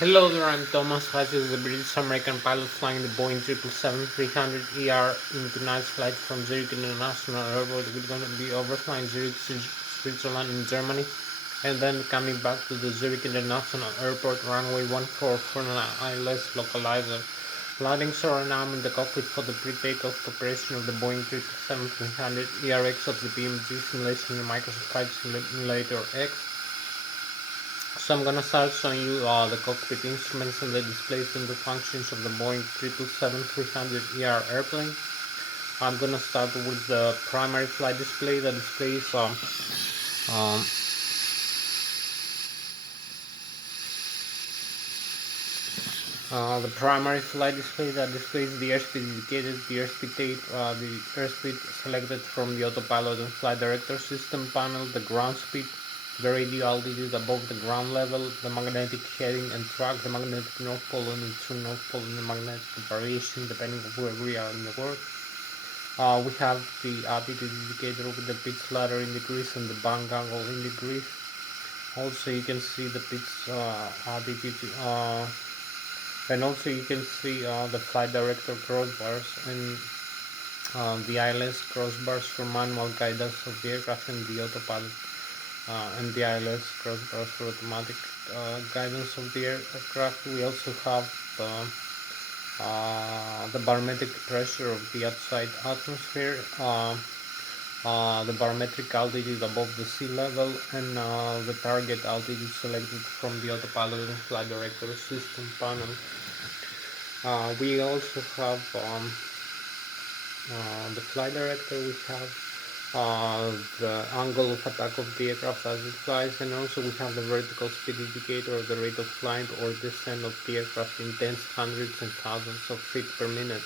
Hello there, I'm Thomas Hatsios, the British-American pilot flying the Boeing 777-300ER in tonight's flight from Zurich International Airport. We're going to be overflying Zurich, Switzerland and Germany, and then coming back to the Zurich International Airport, runway 14 for an Lszh localizer. Landing Suriname in the cockpit for the pre-takeoff preparation of the Boeing 777-300ERX of the BMG simulation in Microsoft Flight Simulator X. So I'm gonna start showing you the cockpit instruments and the displays and the functions of the Boeing 777-300ER airplane. I'm gonna start with the primary flight display that displays um, the primary flight display that displays the airspeed indicated, the airspeed tape, the airspeed selected from the autopilot and flight director system panel, the ground speed, the radio altitude above the ground level, the magnetic heading and track, the magnetic north pole and the true north pole, and the magnetic variation depending on where we are in the world. We have the altitude indicator with the pitch ladder in degrees and the bank angle in degrees. Also you can see the pitch altitude and also you can see the flight director crossbars and the Lszh crossbars for manual guidance of the aircraft and the autopilot and the Lszh crossbars for automatic guidance of the aircraft. We also have the barometric pressure of the outside atmosphere, the barometric altitude above the sea level, and the target altitude selected from the autopilot and flight director system panel. We also have the flight director. We have the angle of attack of the aircraft as it flies, and also we have the vertical speed indicator, the rate of climb or descent of the aircraft in tens, hundreds and thousands of feet per minute.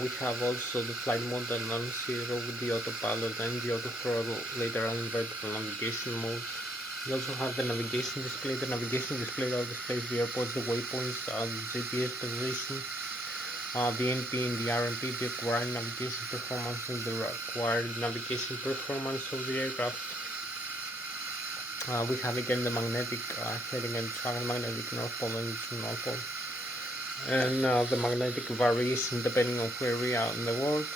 We have also the flight mode annunciator with the autopilot and the auto throttle, later on vertical navigation mode. We also have the navigation display. The navigation display displays the airports, the waypoints, the GPS position, the NP and the RMP, the required navigation performance and the required navigation performance of the aircraft. We have again the magnetic heading and track, magnetic north pole and north pole, and the magnetic variation depending on where we are in the world.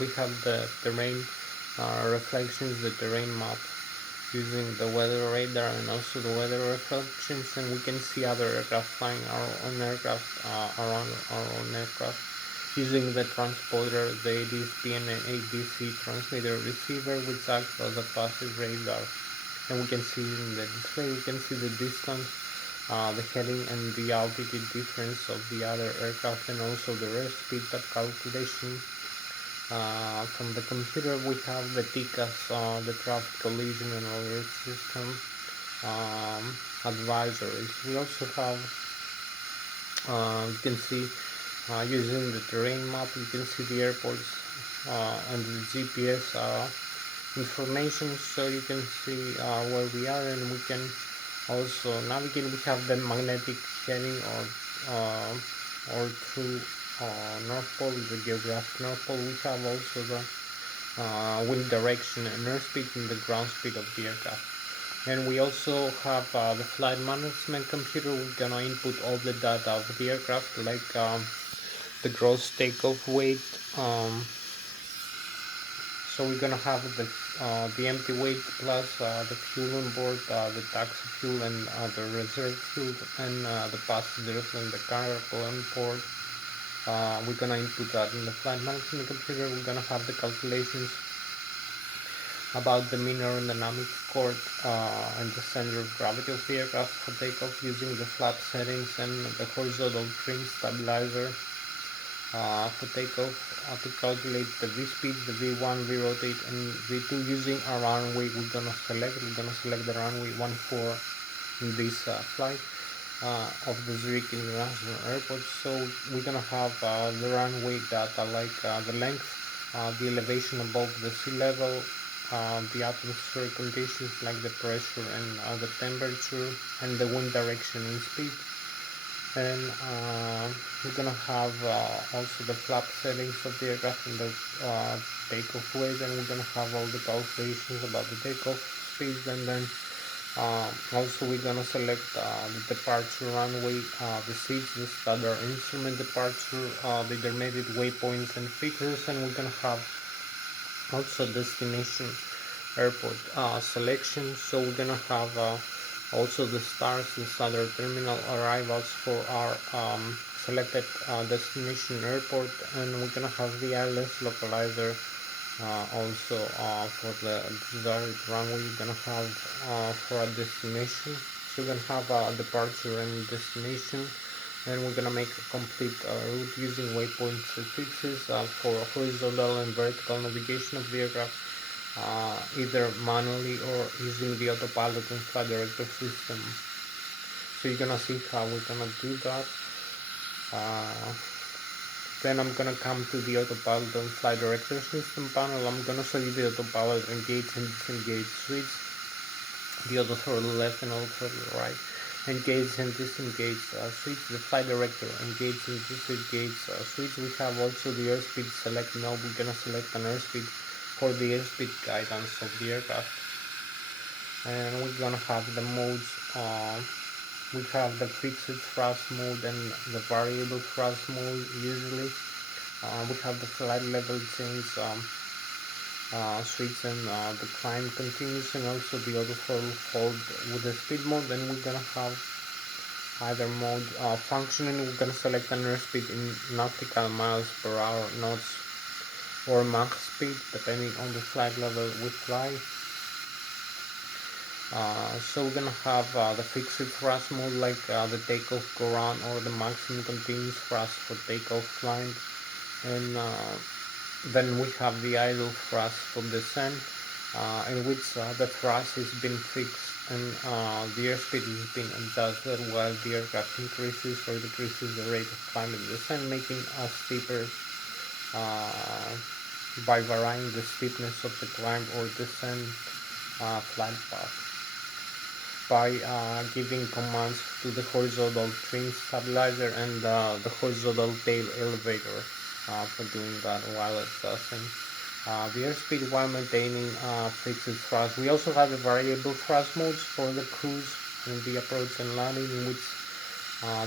We have the terrain reflections, the terrain map using the weather radar and also the weather reflections, and we can see other aircraft flying our own aircraft around our own aircraft using the transponder, the ADSP and ADC transmitter receiver, which acts as a passive radar. And we can see in the display, we can see the distance, the heading and the altitude difference of the other aircraft, and also the airspeed calculation. From the computer we have the TCAS, the traffic collision and alert system advisories. We also have, you can see using the terrain map, you can see the airports and the GPS information, so you can see where we are, and we can also navigate. We have the magnetic heading or through North Pole, the geographic North Pole. We have also the wind direction and airspeed and the ground speed of the aircraft. And we also have the flight management computer. We're gonna input all the data of the aircraft, like the gross takeoff weight. So we're gonna have the empty weight plus the fuel on board, the taxi fuel and the reserve fuel, and the passengers and the cargo on board. We're gonna input that in the flight management computer. We're gonna have the calculations about the mean aerodynamic chord and the center of gravity of the aircraft for takeoff using the flap settings and the horizontal trim stabilizer for takeoff to calculate the V-speed, the V1, V-rotate and V2 using a runway we're gonna select the runway 14 in this flight of the Zurich International Airport. So we're gonna have the runway data, like the length, the elevation above the sea level, the atmospheric conditions like the pressure and the temperature, and the wind direction and speed. And we're gonna have also the flap settings of the aircraft and the takeoff weight, and we're gonna have all the calculations about the takeoff speeds, and then Also, we're gonna select the departure runway, the seats, the standard instrument departure, the intermediate waypoints and fixtures, and we're gonna have also destination airport selection. So we're gonna have also the stars, the standard terminal arrivals for our selected destination airport, and we're gonna have the Lszh localizer also for the desired runway. We're gonna have for a destination. So we're gonna have a departure and destination, and we're gonna make a complete route using waypoints and fixes for horizontal and vertical navigation of the aircraft, either manually or using the autopilot and flight director system. So you're gonna see how we're gonna do that. Then I'm gonna come to the autopilot and flight director system panel. I'm gonna show you the autopilot engage and disengage switch, the auto throttle left and auto throttle right, engage and disengage switch, the flight director engage and disengage switch. We have also the airspeed select knob. We're gonna select an airspeed for the airspeed guidance of the aircraft, and we're gonna have the modes. We have the fixed thrust mode and the variable thrust mode usually. We have the flight level change switch, and the climb continues, and also the auto throttle hold with the speed mode. Then we're gonna have either mode functioning. We're gonna select an airspeed in nautical miles per hour, knots, or Mach speed depending on the flight level we fly. So we're gonna have the fixed thrust mode, like the takeoff go round, or the maximum continuous thrust for takeoff climb, and then we have the idle thrust for descent, in which the thrust has been fixed and the airspeed is being adjusted while the aircraft increases or decreases the rate of climb and descent, making us steeper by varying the steepness of the climb or descent flight path, by giving commands to the horizontal trim stabilizer and the horizontal tail elevator for doing that while adjusting the airspeed while maintaining fixed thrust. We also have the variable thrust modes for the cruise and the approach and landing, in which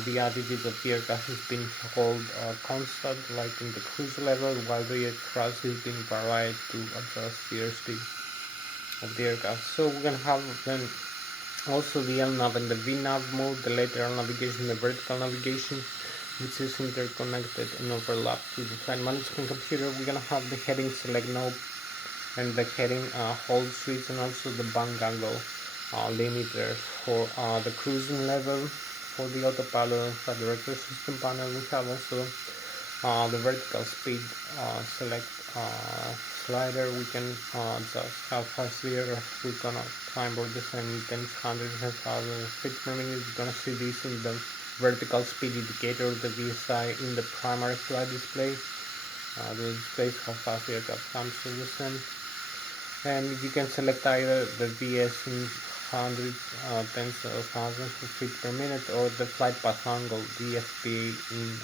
the attitude of the aircraft has been held constant, like in the cruise level, while the thrust is being varied to adjust the airspeed of the aircraft. So we're gonna have then also the LNAV and the VNAV mode, the lateral navigation, the vertical navigation, which is interconnected and overlapped to the flight management computer. We're gonna have the heading select knob and the heading hold switch, and also the bank angle limiter for the cruising level. For the autopilot and flight director system panel, we have also the vertical speed select slider. We can adjust how fast we are. We're gonna climb or descend in tens, hundreds, and thousands of feet per minute. You're gonna see this in the vertical speed indicator, the VSI, in the primary flight display. The displays how fast the aircraft comes to descend, and you can select either the VS in hundreds, tens of thousands of feet per minute, or the flight path angle, the FPA, in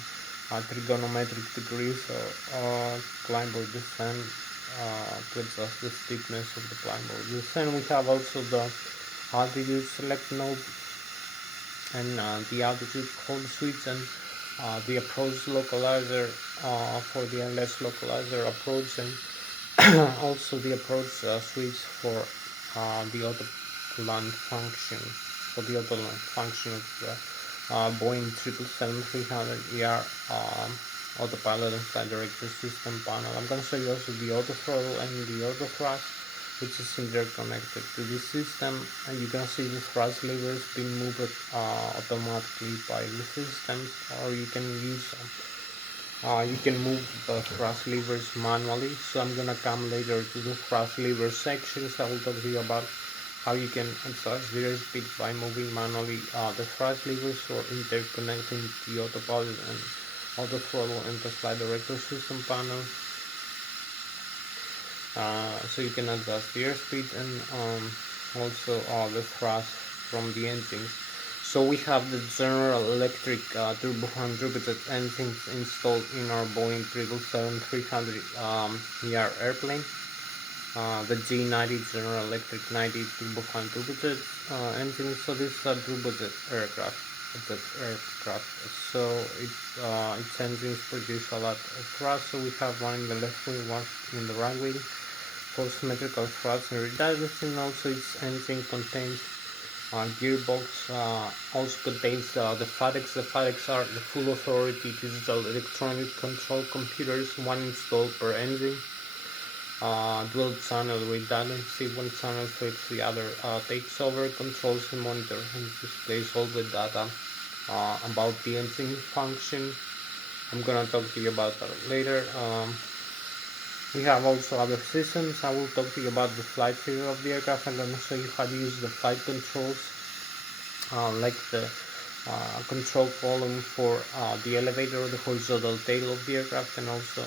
trigonometric degrees, or climb or descent to adjust the steepness of the climb or descent. We have also the altitude select knob and the altitude hold switch, and the approach localizer for the Lszh localizer approach, and also the approach switch for the auto land function, for the auto land function of the Boeing 777-300ER autopilot and flight director system panel. I'm going to show you also the auto throttle and the auto thrust, which is interconnected to this system, and you're going to see the thrust levers being moved automatically by the system, or you can use you can move the thrust levers manually. So I'm gonna come later to the thrust lever sections. I will talk to you about how you can adjust the airspeed by moving manually the thrust levers, or interconnecting the autopilot and auto throttle and the flight director system panel. So you can adjust the airspeed and also the thrust from the engines. So we have the General Electric turbo-fan-driven engines installed in our Boeing 777-300ER airplane. the G90 General Electric 90 turbofan turbojet engine. So this is a turbojet aircraft. So its engines produce a lot of thrust. So we have one in the left wing, one in the right wing for symmetrical thrust and redirection. Also, its engine contains gearbox, also contains the FADECs. The FADECs are the full authority digital electronic control computers, one installed per engine. Dual channel redundancy, one channel flips, the other takes over, controls and monitors and displays all the data about the engine function. I'm gonna talk to you about that later. We have also other systems. I will talk to you about the flight figure of the aircraft. I'm gonna show you how to use the flight controls, like the control column for the elevator, the horizontal tail of the aircraft, and also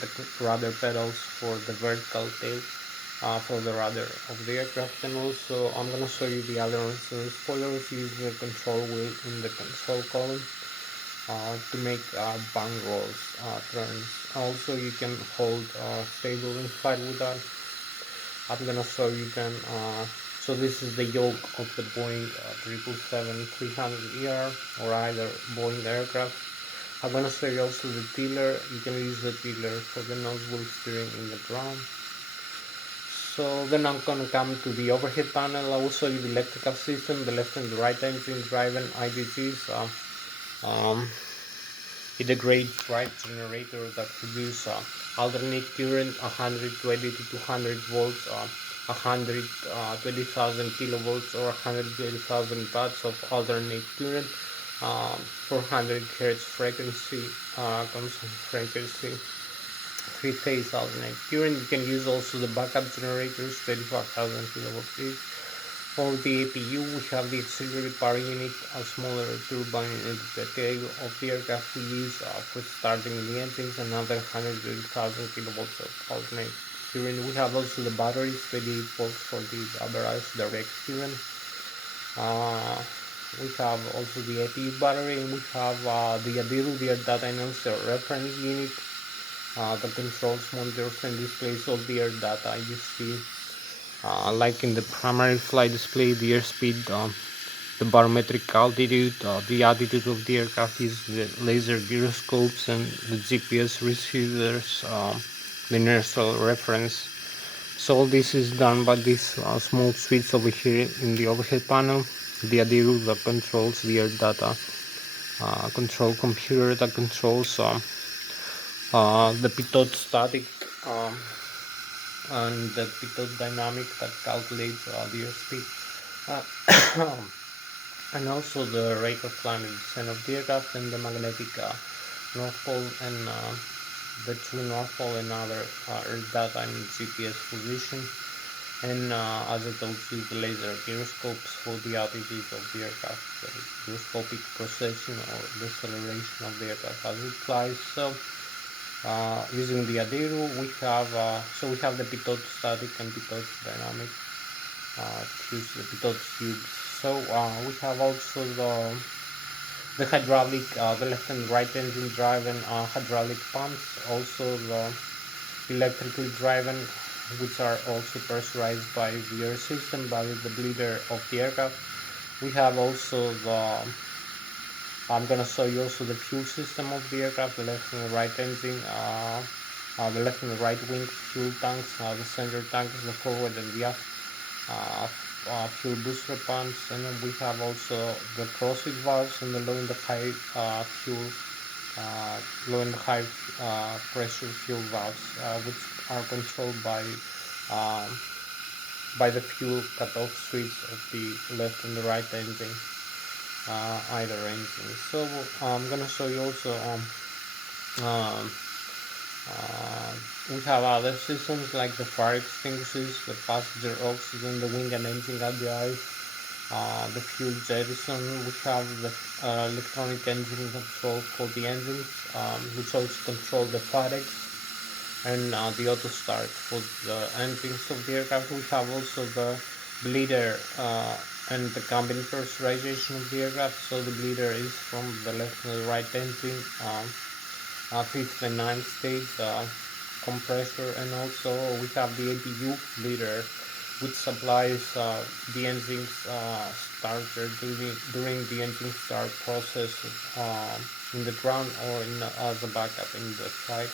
the rudder pedals for the vertical tail for the rudder of the aircraft. And also I'm gonna show you the other spoilers. Use the control wheel in the control column to make bang rolls, turns. Also you can hold stable in flight with that. I'm gonna show you then. So this is the yoke of the Boeing 777-300ER or either Boeing aircraft. I'm gonna show you also the tiller. You can use the tiller for the nose wheel steering in the ground. So then I'm gonna come to the overhead panel. I will show you the electrical system, the left and the right engine driven IGGs. Integrated drive generator that produce alternate current 120 to 200 volts, 120,000 kilovolts or 120,000 watts of alternate current, 400 hertz frequency, constant frequency, three-phase alternate current. You can use also the backup generators, 25,000 kilovolts each. For the APU, we have the auxiliary power unit, a smaller turbine in the tail of the aircraft we use for starting the engines, another 130,000 kilovolts of alternate current. We have also the batteries, 28 volts for the average direct current. We have also the APU battery, and we have the ADIRU, the air data announcer reference unit that controls, monitors, and displays all the air data you see. Like in the primary flight display, the airspeed, the barometric altitude, the attitude of the aircraft, is the laser gyroscopes and the GPS receivers, the inertial reference. So all this is done by this small switch over here in the overhead panel. The ADIRU that controls the air data control computer that controls the pitot static and the pitot dynamic that calculates the airspeed, and also the rate of climb and descent of the aircraft, and the magnetic north pole and the true north pole and other earth data and GPS position. And as I told you, the laser gyroscopes for the altitude of the aircraft, the gyroscopic precession or deceleration of the aircraft as it flies. So using the ADIRU, we have the pitot static and pitot dynamic. Use the pitot tubes. So we have also the hydraulic, the left and right engine driven hydraulic pumps, also the electrically driven, which are also pressurized by the air system, by the bleeder of the aircraft. We have also I'm gonna show you also the fuel system of the aircraft, the left and the right engine, the left and the right wing fuel tanks, the center tanks, the forward and the aft fuel booster pumps, and then we have also the crossfeed valves and the low and the high low and high pressure fuel valves, which are controlled by the fuel cutoff switch of the left and the right engine, either engine. So I'm gonna show you also we have other systems like the fire extinguishers, the passenger oxygen, the wing and engine ADIs, the fuel jettison. We have the electronic engine control for the engines, which also control the FADECs, and the auto start for the engines of the aircraft. We have also the bleeder and the cabin pressurization of the aircraft. So the bleeder is from the left and the right engine, 5th and 9th stage, compressor, and also we have the APU bleeder, which supplies the engine's starter during the engine start process in the ground or in as a backup in the flight.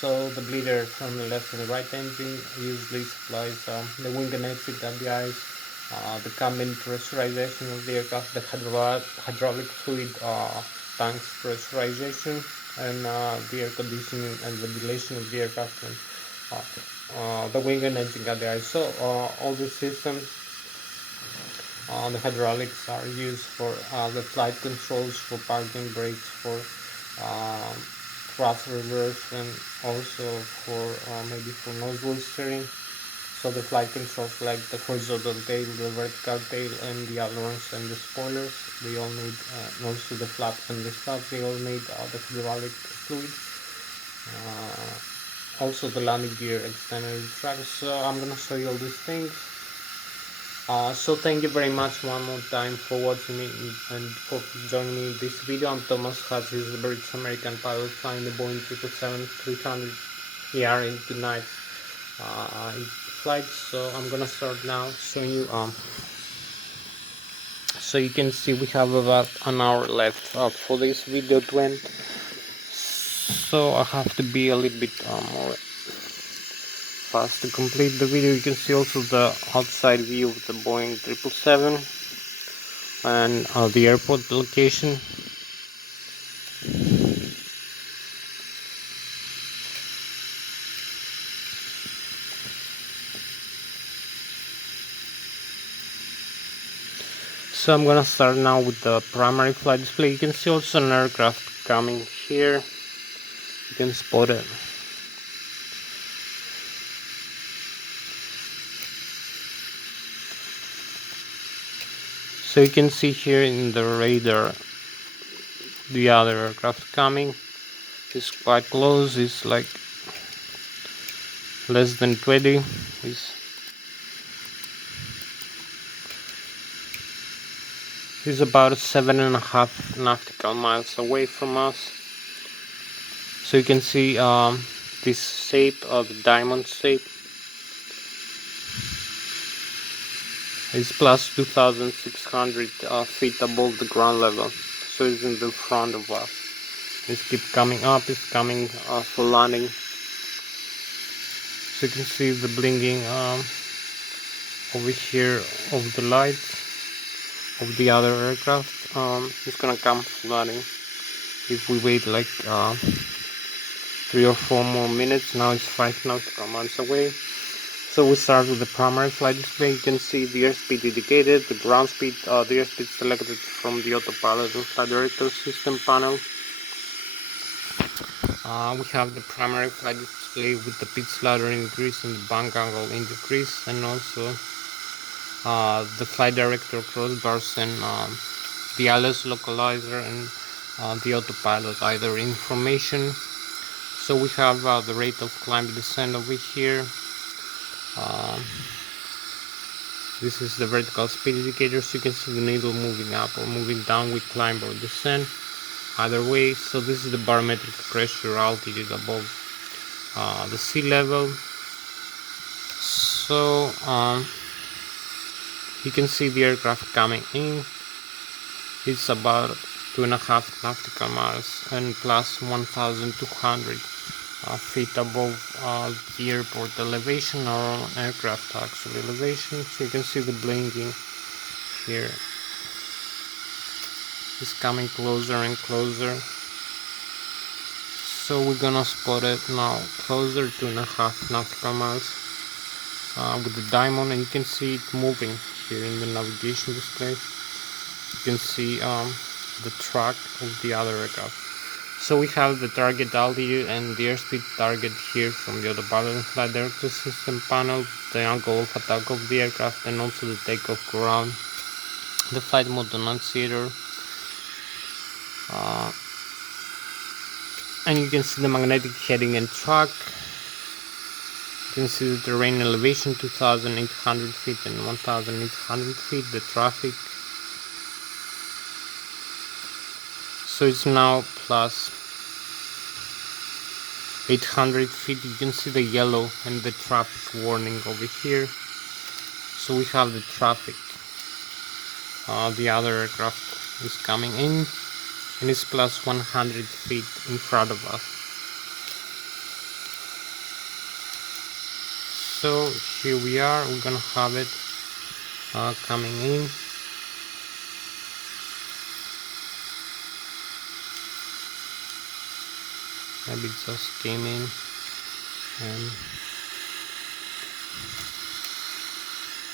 So the bleeder from the left and right engine usually supplies the wing and exit APIs, the cabin pressurization of the aircraft, the hydraulic fluid tanks pressurization, and the air conditioning and ventilation of the aircraft, and the wing and engine APIs. So all the systems, the hydraulics are used for the flight controls, for parking brakes, for thrust reverse, and also for maybe for nozzle steering. So the flight controls like the horizontal tail, the vertical tail, and the ailerons and the spoilers, they all need, also the flaps and the stuff, they all need the hydraulic fluid. Also the landing gear, extended tracks. So I'm gonna show you all these things. So thank you very much one more time for watching me and for joining me in this video. I'm Thomas Hatsios, the British American pilot flying the Boeing 777-300 ER in tonight flight. So I'm gonna start now showing you. So you can see we have about an hour left for this video to end. So I have to be a little bit more fast to complete the video. You can see also the outside view of the Boeing 777 and the airport location. So I'm gonna start now with the primary flight display. You can see also an aircraft coming here. You can spot it. So you can see here in the radar the other aircraft coming. It's quite close. It's like less than 20. It's about 7.5 nautical miles away from us. So you can see this shape, the diamond shape, is plus 2,600 feet above the ground level. So it's in the front of us. It's keep coming up. It's coming for landing. So you can see the blinking over here of the lights of the other aircraft. It's gonna come for landing if we wait like 3 or 4 more minutes. Now it's 5 nautical miles away. So we start with the primary flight display. You can see the airspeed indicated, the ground speed, the airspeed selected from the autopilot and flight director system panel. We have the primary flight display with the pitch ladder increase and the bank angle increase, and also the flight director crossbars and the Lszh localizer and the autopilot either information. So we have the rate of climb descent over here. This is the vertical speed indicator, so you can see the needle moving up or moving down with climb or descent, either way. So this is the barometric pressure altitude above the sea level. So you can see the aircraft coming in. It's about 2.5 nautical miles and plus 1,200 feet above the airport elevation, or aircraft actual elevation. So you can see the blinking here. It's coming closer and closer. So we're gonna spot it now closer, 2.5 nautical miles with the diamond, and you can see it moving here in the navigation display. You can see the track of the other aircraft. So we have the target altitude and the airspeed target here from the autopilot and flight director system panel, the angle of attack of the aircraft, and also the takeoff ground, the flight mode annunciator, and you can see the magnetic heading and track. You can see the terrain elevation, 2,800 feet and 1,800 feet, the traffic. So it's now plus 800 feet. You can see the yellow and the traffic warning over here. So we have the traffic. The other aircraft is coming in and it's plus 100 feet in front of us. So here we are, we're gonna have it coming in. Maybe it just came in and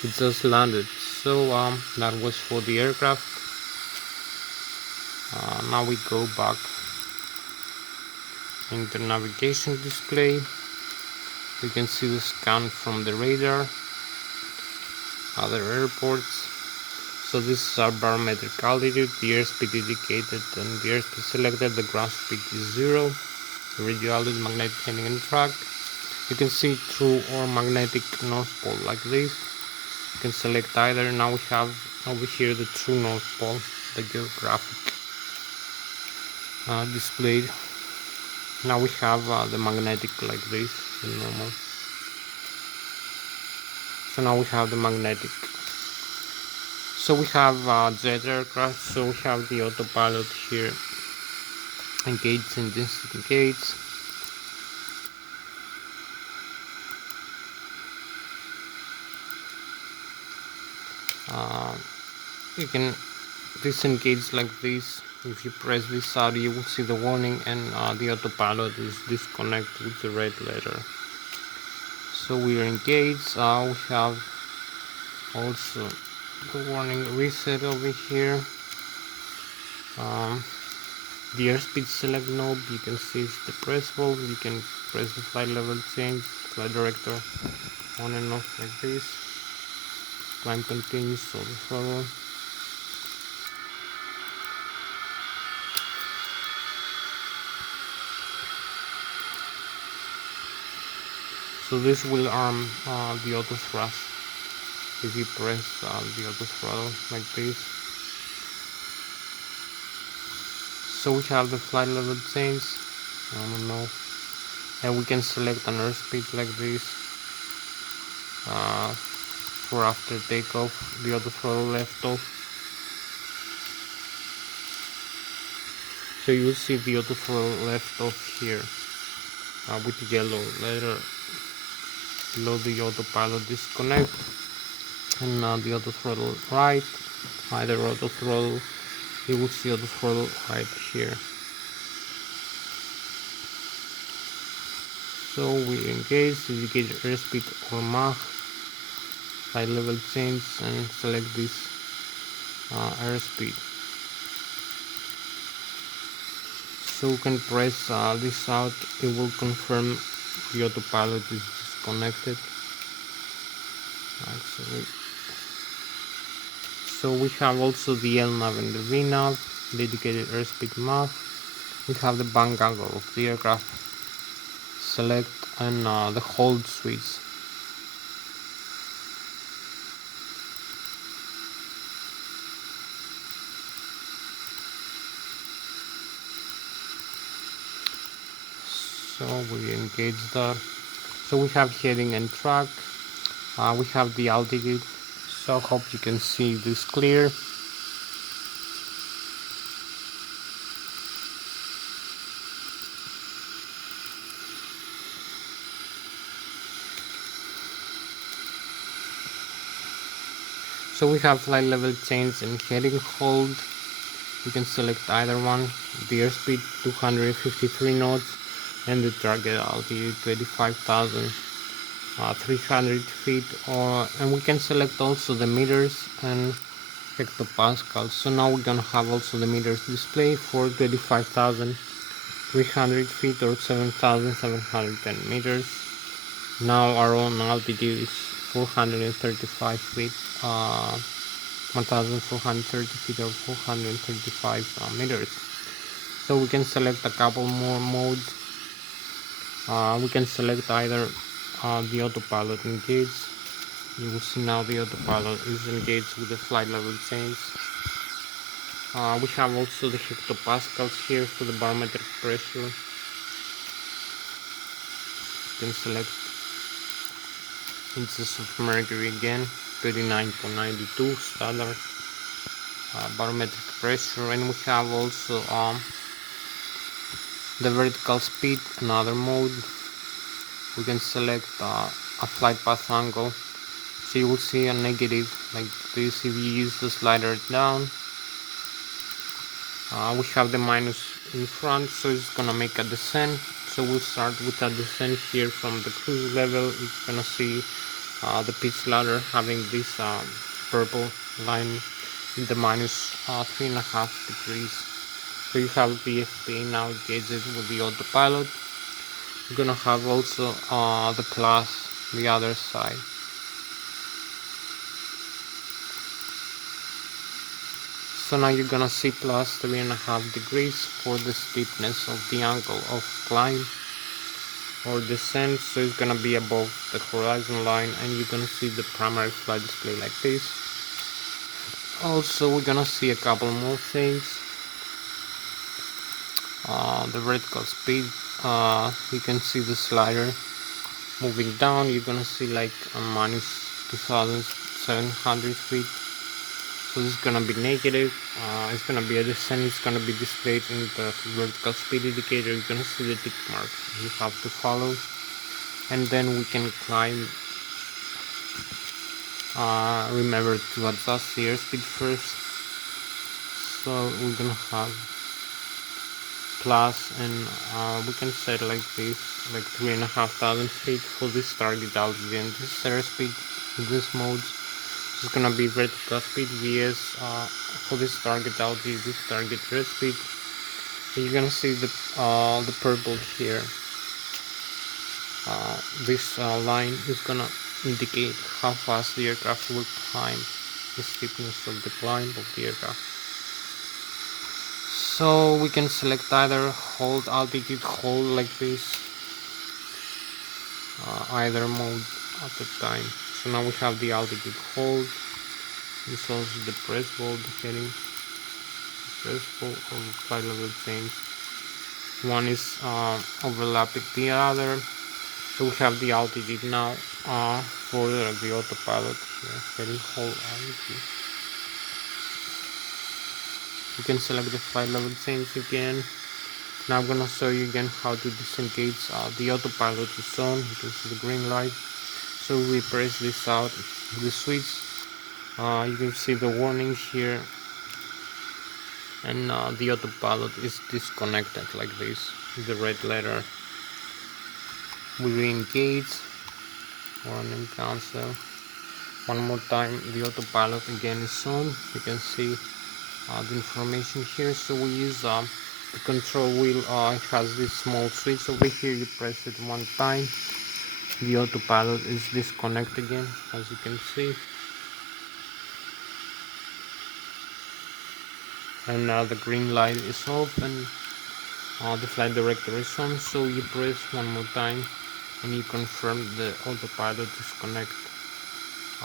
it just landed. So that was for the aircraft. Now we go back in the navigation display. You can see the scan from the radar, other airports. So this is our barometric altitude, the airspeed indicated and the airspeed selected, the ground speed is 0, the radio altitude, magnetic heading and track. You can see true or magnetic north pole like this. You can select either. Now we have over here the true north pole, the geographic displayed. Now we have the magnetic like this, the normal. So now we have the magnetic. So we have jet aircraft, so we have the autopilot here engaged and disengaged. You can disengage like this. If you press this out, you will see the warning and the autopilot is disconnected with the red letter. So we are engaged. We have also the warning reset over here. The airspeed select knob, you can see it's the press bulb. You can press the flight level change, flight director on and off like this. Climb continues, so the throttle. So this will arm the auto thrust if you press the auto throttle like this. So we have the flight level change, I don't know, and we can select an airspeed like this for after takeoff, the auto throttle left off. So you will see the auto throttle left off here with the yellow letter below the autopilot disconnect, and the auto throttle right, either auto throttle, you will see auto throttle right here. So we engage, indicate airspeed or Mach, flight level change, and select this airspeed. So we can press this out, it will confirm the autopilot is disconnected actually. So we have also the LNAV and the VNAV, dedicated airspeed map. We have the bank angle of the aircraft, select, and the hold switch. So we engage that. So we have heading and track. We have the altitude. So I hope you can see this clear. So we have flight level change and heading hold. You can select either one. The airspeed 253 knots and the target altitude 25,300 feet. And we can select also the meters and hectopascals. So now we're gonna have also the meters display for 25,300 feet or 7,710 meters. Now our own altitude is 435 feet, 1,430 feet or 435 meters. So we can select a couple more modes. We can select either the autopilot engaged. You will see now the autopilot is engaged with the flight level change. We have also the hectopascals here for the barometric pressure. you can select inches of mercury again, 39.92 standard, barometric pressure, and we have also the vertical speed, another mode. We can select a flight path angle, so you will see a negative like this if you use the slider down. We have the minus in front, so it's gonna make a descent. So we'll start with a descent here from the cruise level. You're gonna see the pitch ladder having this purple line in the minus 3.5 degrees. So you have the FPA navigated with the autopilot. You're gonna have also the plus the other side. So now you're gonna see plus 3.5 degrees for the steepness of the angle of climb or descent. So it's gonna be above the horizon line, and you're gonna see the primary flight display like this. Also, we're gonna see a couple more things. The vertical speed, you can see the slider moving down. You're gonna see like a minus 2,700 feet. So this is gonna be negative. It's gonna be a descent. It's gonna be displayed in the vertical speed indicator. You're gonna see the tick mark you have to follow, and then we can climb. Remember to adjust the airspeed first. So we're gonna have plus, and we can set like this, like 3,500 feet for this target altitude and this airspeed. This mode is gonna be vertical speed vs for this target altitude, this target airspeed. You're gonna see the purple here. This line is gonna indicate how fast the aircraft will climb, the steepness of the climb of the aircraft. So we can select either hold altitude, hold like this, either mode at the time. So now we have the altitude hold. This also the press hold heading, press hold of flight level change. One is overlapping the other. So we have the altitude now for the autopilot here, heading hold altitude. You can select the flight level change again. Now I'm gonna show you again how to disengage the autopilot is on. You can see the green light. So we press this out, the switch. You can see the warning here, and the autopilot is disconnected like this, the red letter. We re-engage, warning cancel. One more time, the autopilot again is on. You can see the information here. So we use the control wheel. It has this small switch over here. You press it one time, the autopilot is disconnected again, as you can see. And now the green light is off, and the flight director is on. So you press one more time and you confirm the autopilot disconnect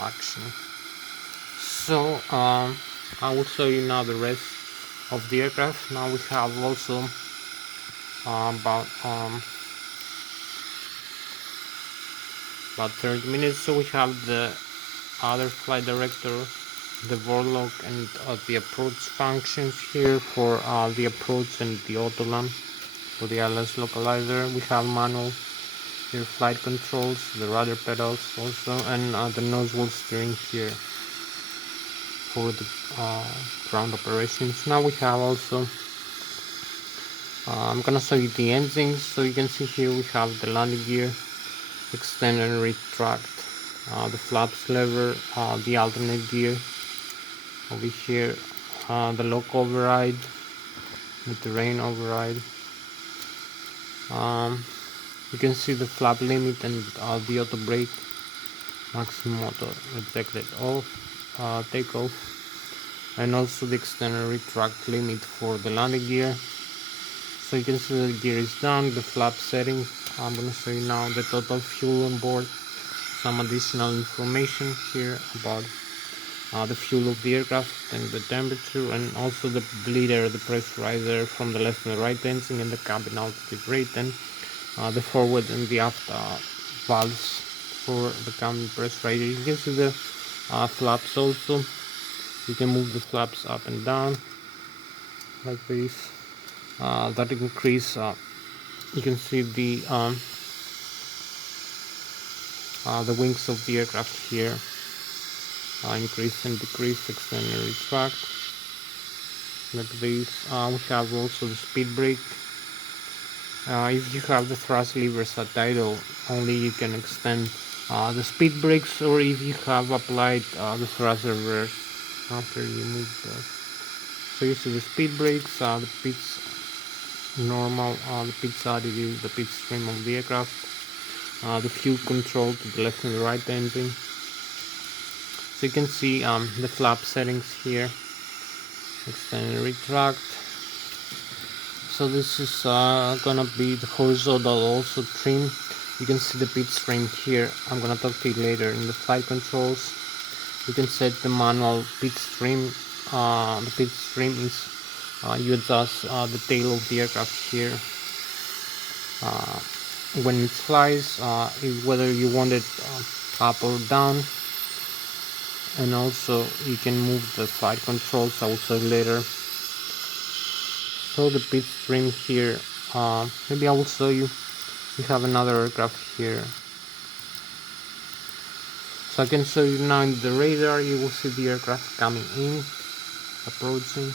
action. So I will show you now the rest of the aircraft. Now we have also about 30 minutes. So we have the other flight director, the Vorlog, and the approach functions here for the approach and the auto land for the Lszh localizer. We have manual here, flight controls, the rudder pedals also, and the nose wheel steering here for the ground operations. Now we have also I'm gonna show you the engines. So you can see here we have the landing gear, extend and retract, the flaps lever, the alternate gear over here, the lock override, the terrain override. You can see the flap limit and the auto brake, maximum auto rejected off, takeoff, and also the extend and retract limit for the landing gear. So you can see the gear is down, the flap settings. I'm going to show you now the total fuel on board, some additional information here about the fuel of the aircraft and the temperature, and also the bleeder, the pressurizer from the left and the right engine, and the cabin altitude rate, and the forward and the aft valves for the cabin press radiator. You can see the flaps also. You can move the flaps up and down like this. That increase. You can see the wings of the aircraft here. Increase and decrease, extend and retract like this. We have also the speed brake. If you have the thrust levers at idle, only you can extend the speed brakes, or if you have applied the thrust reverse after you move the. So you see the speed brakes, the pitch normal, the pitch additive, the pitch stream of the aircraft, the fuel control to the left and the right engine. So you can see the flap settings here, extend and retract. So this is gonna be the horizontal also trim. You can see the pitch stream here. I'm gonna talk to you later in the flight controls. You can set the manual pitch stream. The pitch stream is you adjust the tail of the aircraft here when it flies, whether you want it up or down. And also you can move the flight controls also later. So the pitch stream here, maybe I will show you. We have another aircraft here, so I can show you now. In the radar you will see the aircraft coming in, approaching.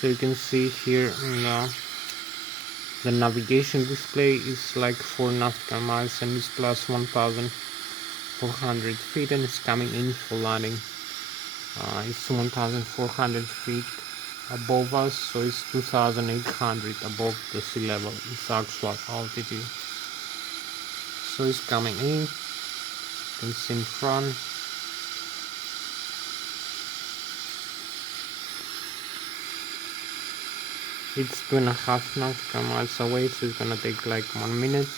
So you can see here the navigation display is like 4 nautical miles and it's plus 1,400 feet, and it's coming in for landing. It's 1,400 feet above us, so it's 2,800 above the sea level. It's actual altitude. So it's coming in. You can see in front. It's 2.5 nautical miles away, so it's gonna take like 1 minute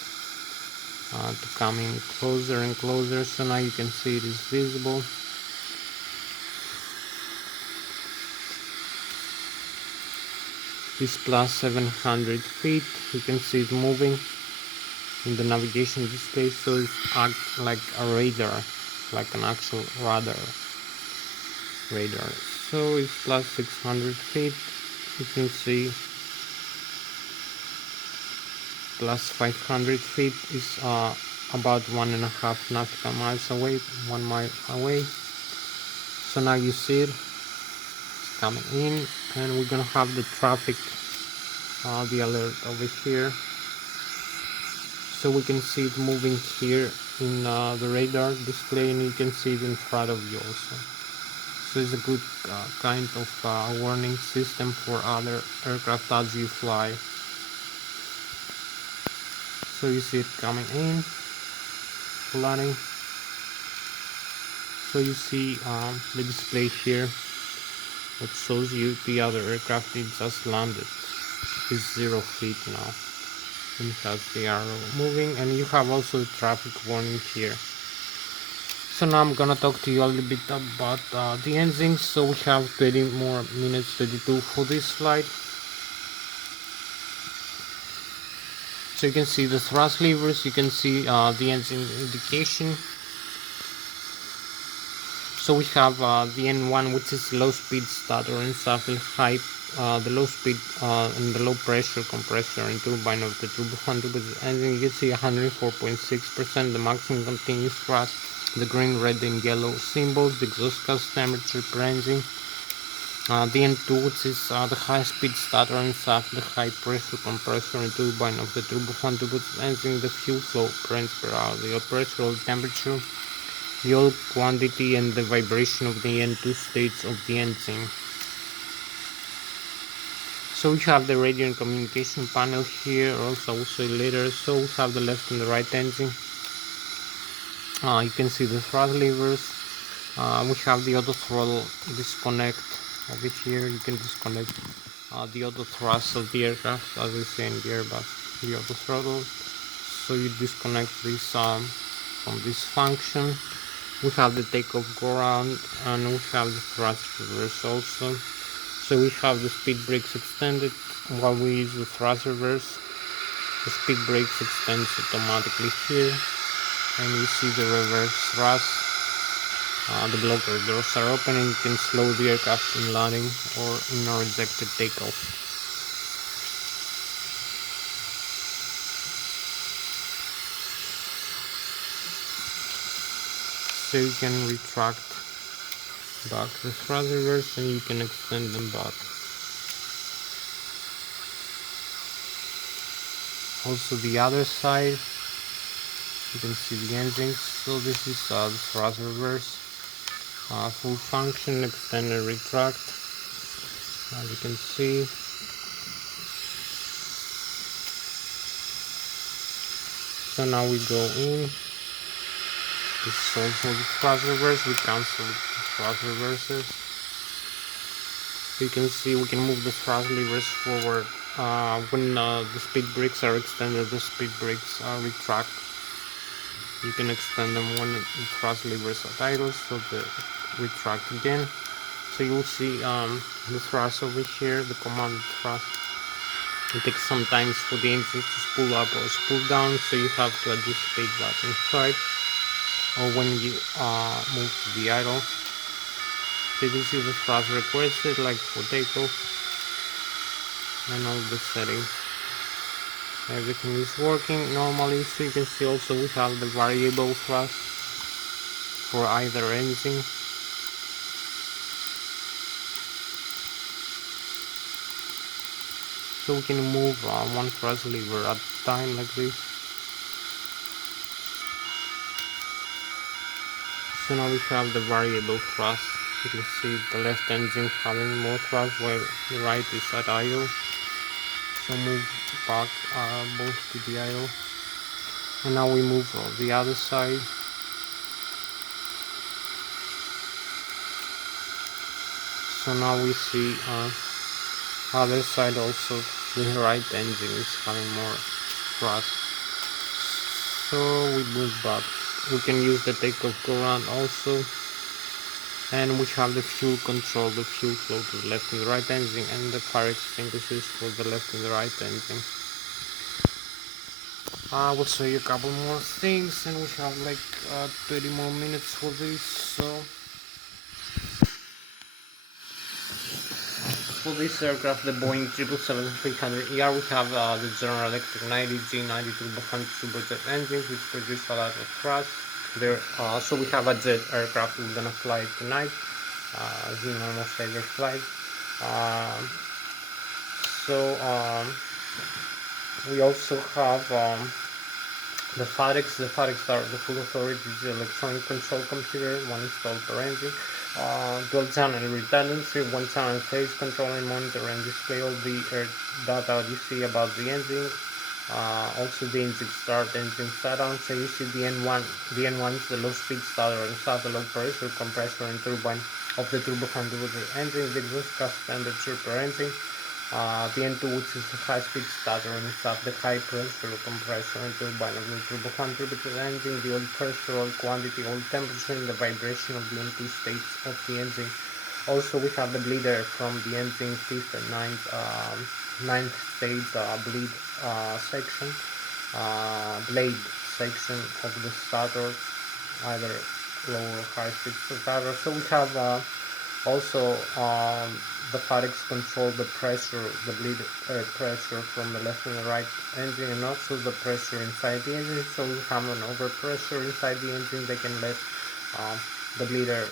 to come in closer and closer. So now you can see it is visible. It's plus 700 feet. You can see it moving in the navigation display, so it acts like a radar, like an actual radar. So it's plus 600 feet. You can see plus 500 feet is about 1.5 nautical miles away, 1 mile away. So now you see it. It's coming in, and we're gonna have the traffic, the alert over here. So we can see it moving here in the radar display, and you can see it in front of you also. So it's a good kind of warning system for other aircraft as you fly. So you see it coming in, landing. So you see the display here, what shows you the other aircraft it just landed. It's 0 feet now. And it has the arrow moving, and you have also the traffic warning here. So now I'm gonna talk to you a little bit about the engines. So we have 20 more minutes, 22 for this flight. So you can see the thrust levers, you can see the engine indication. So we have the N1, which is low speed starter and sample height, the low speed and the low pressure compressor and turbine of the turbofan engine. You can see 104.6%, the maximum continuous thrust, the green, red and yellow symbols, the exhaust gas temperature per engine. The N2, which is the high speed starter and shaft, the high pressure compressor and turbine of the turbofan engine, the fuel flow per hour, the oil pressure, oil temperature, the oil quantity and the vibration of the N2 states of the engine. So we have the radio and communication panel here, also will show you later. So we have the left and the right engine. You can see the thrust levers. We have the auto throttle disconnect over here. You can disconnect the auto thrust of the aircraft, as we say in the Airbus, the auto throttle. So you disconnect this from this function. We have the takeoff go around, and we have the thrust reverse also. So we have the speed brakes extended while we use the thrust reverse. The speed brakes extends automatically here, and you see the reverse thrust. The blocker doors are open and you can slow the aircraft in landing or in a rejected takeoff. So you can retract back the thrust levers and you can extend them back. Also the other side, you can see the engines. So this is the thrust reverse, full function, extend and retract, as you can see. So now we go in. This is also the thrust reverse. We cancel the thrust reverses. You can see we can move the thrust levers forward. When the speed brakes are extended, the speed brakes retract. You can extend them when the thrust levers are idle, so they retract again. So you'll see the thrust over here, the command thrust. It takes some time for the engine to spool up or spool down, so you have to anticipate that inside or when you move to the idle. So you can see the thrust requested, like for takeoff, and all the settings. Everything is working normally. So you can see also we have the variable thrust for either engine. So we can move one thrust lever at a time like this. So now we have the variable thrust. You can see the left engine having more thrust while the right is at idle. So move back both to the idle. And now we move on the other side. So now we see other side also, the right engine is having more thrust. So we move back. We can use the takeoff command also, and we have the fuel control, the fuel flow to the left and the right engine, and the fire extinguishers for the left and the right engine. I will show you a couple more things, and we have like 30 more minutes for this. So for this aircraft, the Boeing 777-300ER, we have the General Electric 90G90 turbofan turbojet engines, which produce a lot of thrust. There, so we have a jet aircraft we're gonna fly tonight, as you normal sailor flight. We also have the FADEX. The FADEX are the full authority electronic control computer, one installed per engine. Dual channel redundancy, one channel phase control, and monitor and display all the data you see about the engine. Also the engine start, engine shutdown. So you see the N1. The N1 is the low speed starter and start, the low pressure compressor and turbine of the turbofan turbojet engine, the exhaust gas temperature per engine. The N2, which is the high speed starter and start, the high pressure compressor and turbine of the turbofan turbojet engine, the oil pressure, oil quantity, oil temperature, and the vibration of the empty states of the engine. Also we have the bleeder from the engine 5th and 9th stage bleed section, blade section of the starter, either low or high speed starter. So we have also the FADEX control the pressure, the bleed air pressure from the left and the right engine, and also the pressure inside the engine. So we have an overpressure inside the engine. They can let the bleeder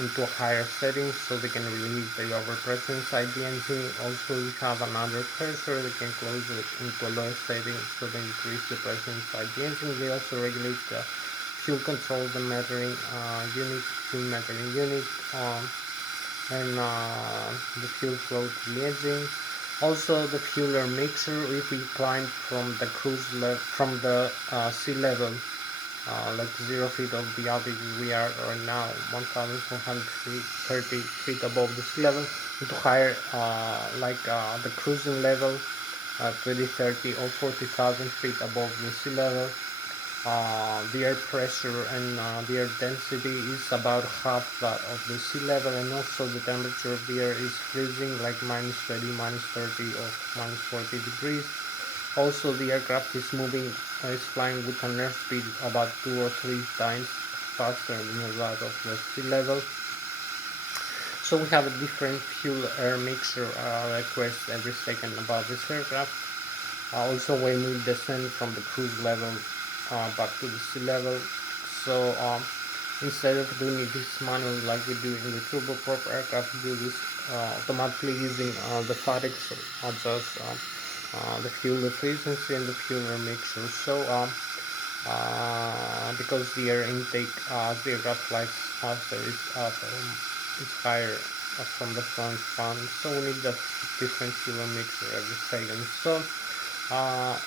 into a higher setting, so they can relieve the overpressure inside the engine. Also we have an underpressure. They can close it into a lower setting, so they increase the pressure inside the engine. They also regulate the fuel control, the metering unit, fuel metering unit, and the fuel flow to the engine. Also the fuel air mixer. If we climb from the cruise level, from the sea level, like 0 feet of the altitude we are right now, 1,430 feet above the sea level, to higher the cruising level, 20, 30 or 40,000 feet above the sea level. the air pressure and the air density is about half that of the sea level, and also the temperature of the air is freezing, like -20, -30 or -40 degrees. Also the aircraft is flying with an airspeed about 2 or 3 times faster than that of the sea level. So we have a different fuel air mixture request every second about this aircraft. Also when we descend from the cruise level back to the sea level. So instead of doing this manually like we do in the turboprop aircraft, we do this automatically using the fatigue to adjust the fuel efficiency and the fuel air mixture. So because the air intake as the aircraft flies faster is higher from the front fan, so we need a different fuel air mixture every second. So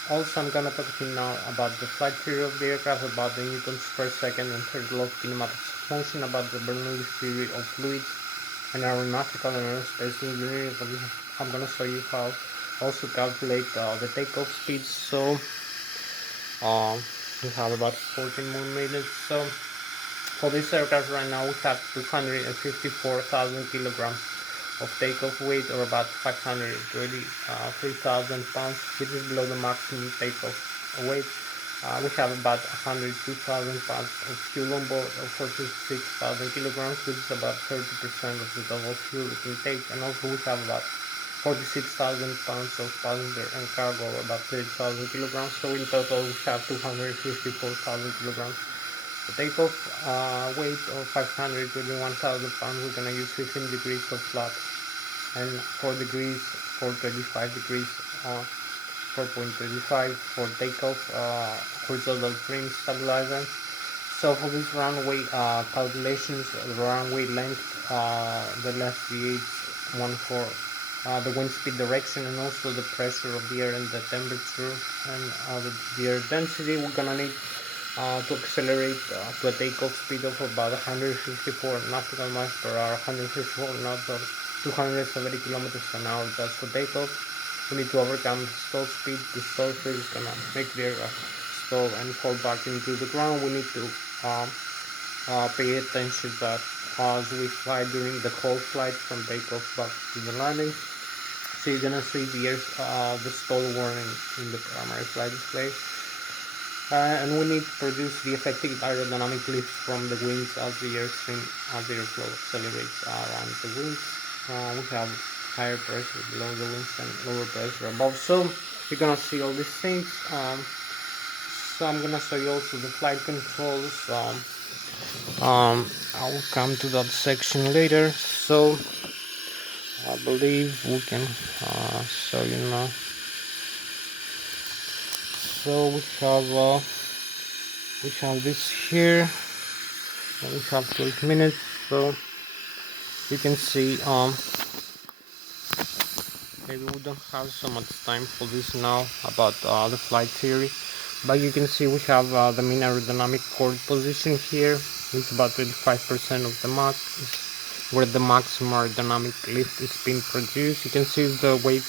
also I'm gonna talk to you now about the flight theory of the aircraft, about the newtons per second and third law of kinematics of motion, about the Bernoulli theory of fluids, and aeronautical and aerospace engineering. I'm gonna show you how also calculate the takeoff speed. So we have about 14 more minutes. So for this aircraft right now we have 254,000 kilograms of takeoff weight, or about 523,000 pounds, which is below the maximum takeoff weight. We have about 102,000 pounds of fuel on board, or 46,000 kilograms, which is about 30% of the total fuel we can take. And also we have about 46,000 pounds of passenger and cargo, or about 30,000 kilograms. So in total we have 254,000 kilograms. The takeoff weight of 521,000 pounds, we're gonna use 15 degrees of flat and 4 degrees, 425 degrees, 4.25 for takeoff, horizontal trim stabilizer. So for this runway calculations, the runway length, the left VH14, the wind speed direction, and also the pressure of the air and the temperature and the air density, we're gonna need to accelerate to a takeoff speed of about 154 nautical miles per hour, 154 knots, or 270 kilometers an hour. That's for takeoff. We need to overcome the stall speed. The stall speed is gonna make the aircraft stall and fall back into the ground. We need to pay attention that as we fly during the whole flight from takeoff back to the landing. So you're gonna see the stall warning in the primary flight display. And we need to produce the effective aerodynamic lift from the wings as the airflow accelerates around the wings. We have higher pressure below the wings and lower pressure above. So you're gonna see all these things. So I'm gonna show you also the flight controls. I will come to that section later. So I believe we can show you now. So we have this here, and we have 12 minutes. So you can see maybe we don't have so much time for this now about the flight theory, but you can see we have the mean aerodynamic chord position here. It's about 25% of the Mach, where the maximum aerodynamic lift is being produced. You can see the weight,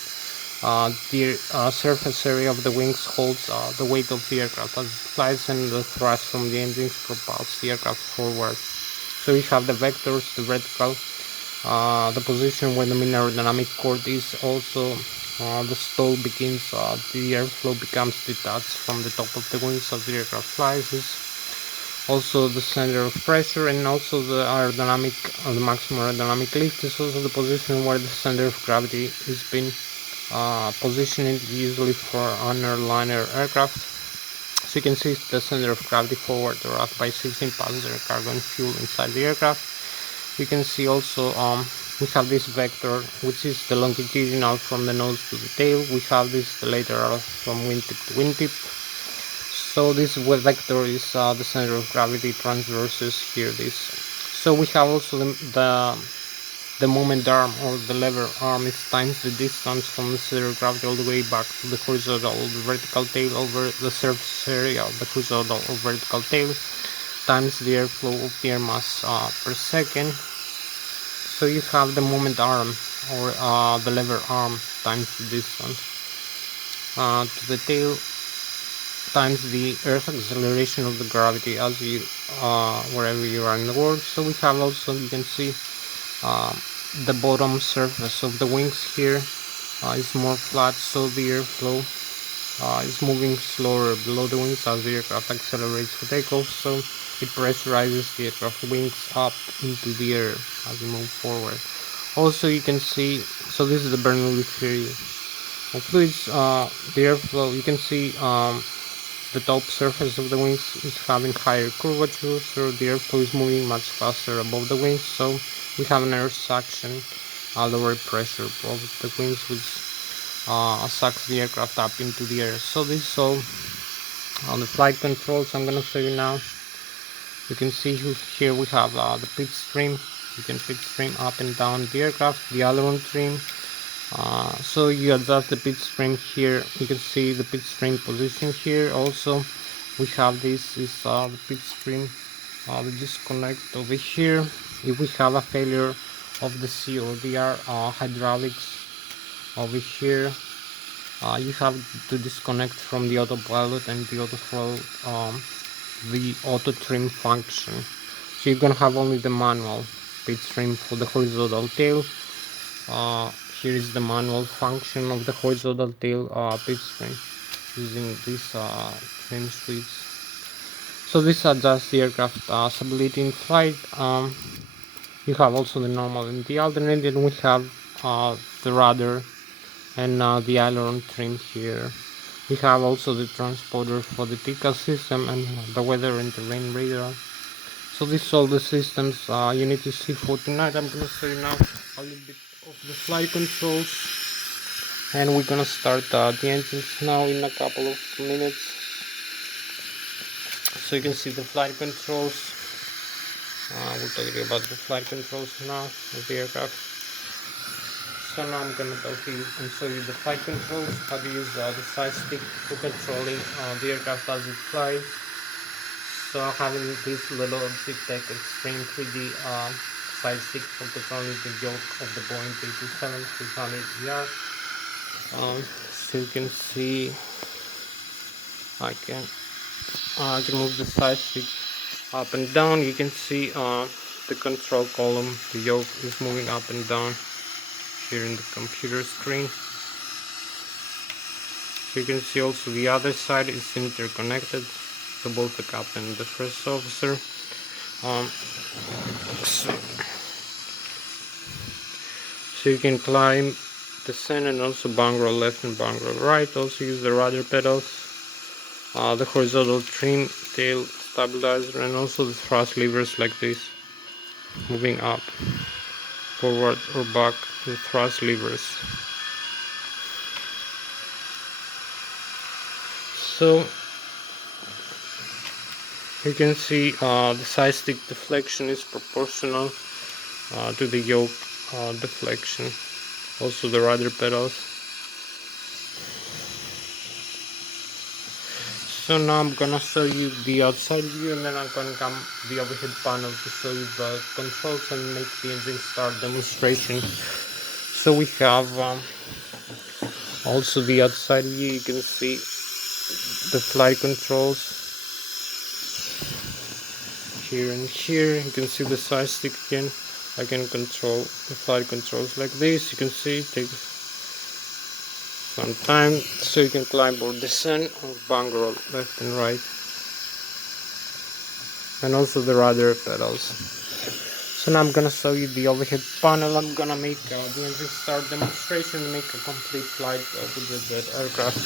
the surface area of the wings holds the weight of the aircraft as it flies, and the thrust from the engines propels the aircraft forward. So you have the vectors, the vertical, the position where the mean aerodynamic chord is. Also the stall begins, the airflow becomes detached from the top of the wings as the aircraft flies. Also the center of pressure, and also the aerodynamic, the maximum aerodynamic lift is also the position where the center of gravity is being positioned, usually for an airliner aircraft. So you can see the center of gravity forward or up by 16 passenger cargo and fuel inside the aircraft. You can see also we have this vector, which is the longitudinal from the nose to the tail. We have this the lateral from wingtip to wingtip. So this vector is the center of gravity, transverses here this. So we have also the moment arm, or the lever arm, is times the distance from the center of gravity all the way back to the horizontal or the vertical tail over the surface area of the horizontal or vertical tail, times the airflow of the air mass per second. So you have the moment arm, or the lever arm, times the distance to the tail. times the Earth's acceleration of the gravity as you wherever you are in the world. So we have also, you can see the bottom surface of the wings here is more flat, so the airflow is moving slower below the wings as the aircraft accelerates for takeoff, so it pressurizes the aircraft wings up into the air as we move forward. Also, you can see, so this is the Bernoulli theory of fluids. The airflow, you can see the top surface of the wings is having higher curvature, so the airflow is moving much faster above the wings, so we have an air suction, lower pressure above the wings, which sucks the aircraft up into the air. So this is all on the flight controls. I'm gonna show you now. You can see here we have the pitch stream. You can pitch stream up and down the aircraft, the aileron trim. So you adjust the pitch stream here. You can see the pitch stream position here. Also, we have this is the pitch stream, the disconnect over here. If we have a failure of the CODR hydraulics over here, you have to disconnect from the autopilot and the auto throttle, the auto trim function. So you're gonna have only the manual pitch trim for the horizontal tail. Here is the manual function of the horizontal tail pitch trim using this trim switch. So this adjusts the aircraft stability in flight. You have also the normal and the alternate, and we have the rudder and the aileron trim here. We have also the transponder for the TICA system and the weather and terrain radar. So these are all the systems you need to see for tonight. I'm going to show you now a little bit of the flight controls, and we're going to start the engines now in a couple of minutes. So you can see the flight controls. We're talking about the flight controls now of the aircraft. So now I'm going to talk to you and show you the flight controls, how to use the side stick for controlling the aircraft as it flies. So having this little Zip-Tech Extreme 3D side stick for controlling the yoke of the Boeing 737-300ER. So you can see I can move the side stick up and down. You can see the control column, the yoke is moving up and down here in the computer screen. So you can see also the other side is interconnected, so both the captain and the first officer. So you can climb, descend, and also bang roll left and bang roll right. Also use the rudder pedals, the horizontal trim, tail stabilizer, and also the thrust levers like this, moving up, forward or back, the thrust levers. So you can see the side stick deflection is proportional to the yoke deflection. Also the rudder pedals. So now I'm gonna show you the outside view, and then I'm gonna come to the overhead panel to show you the controls and make the engine start demonstration. So we have also the outside view. You can see the flight controls here and here. You can see the side stick again. I can control the flight controls like this. You can see it takes some time, so you can climb or descend or bang roll left and right, and also the rudder pedals. So now I'm gonna show you the overhead panel. I'm gonna make the engine start demonstration and make a complete flight with the aircraft.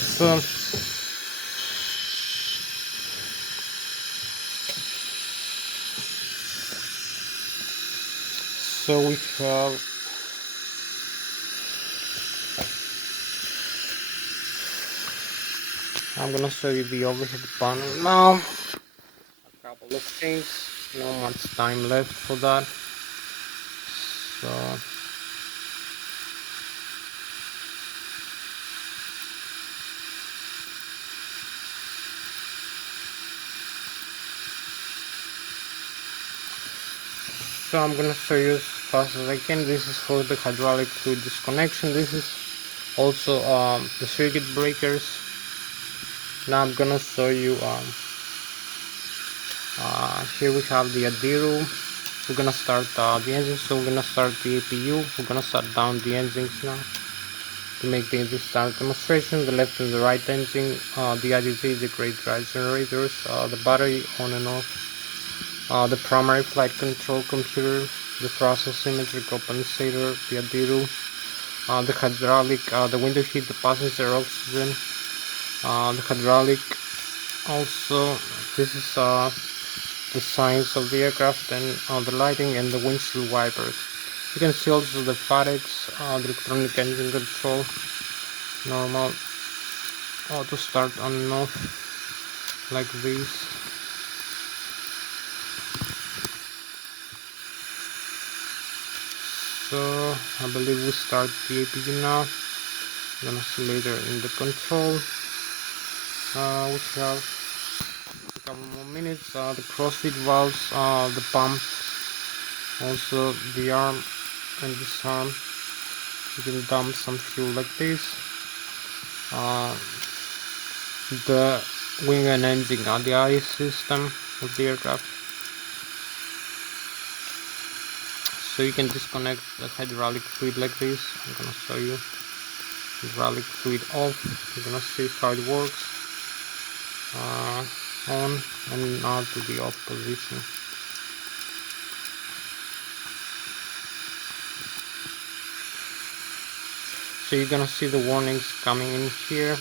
So we have I'm gonna show you the overhead panel now. A couple of things, not much time left for that. So I'm gonna show you as fast as I can. This is for the hydraulic fluid disconnection. This is also the circuit breakers. Now I'm gonna show you here we have the Adiro. We're gonna start the engine, so we're gonna start the APU. We're gonna shut down the engines now to make the engine start demonstration. The left and the right engine, the IDC, the great drive generators, the battery on and off, the primary flight control computer, the throttle symmetry compensator, the Adiro, the hydraulic, the window heat, the passenger oxygen, the hydraulic. Also, this is the signs of the aircraft and the lighting and the windshield wipers. You can see also the FADEX, the electronic engine control, normal, auto start on and off, like this. So I believe we start the APU now. I'm gonna see later in the control. We have a couple more minutes. The crossfeed valves, the pump, also the arm and this arm. You can dump some fuel like this. The wing and engine on the eye system of the aircraft. So you can disconnect the hydraulic fluid like this. I'm gonna show you. Hydraulic fluid off. You're gonna see how it works. On and now to the off position. So you're gonna see the warnings coming in here.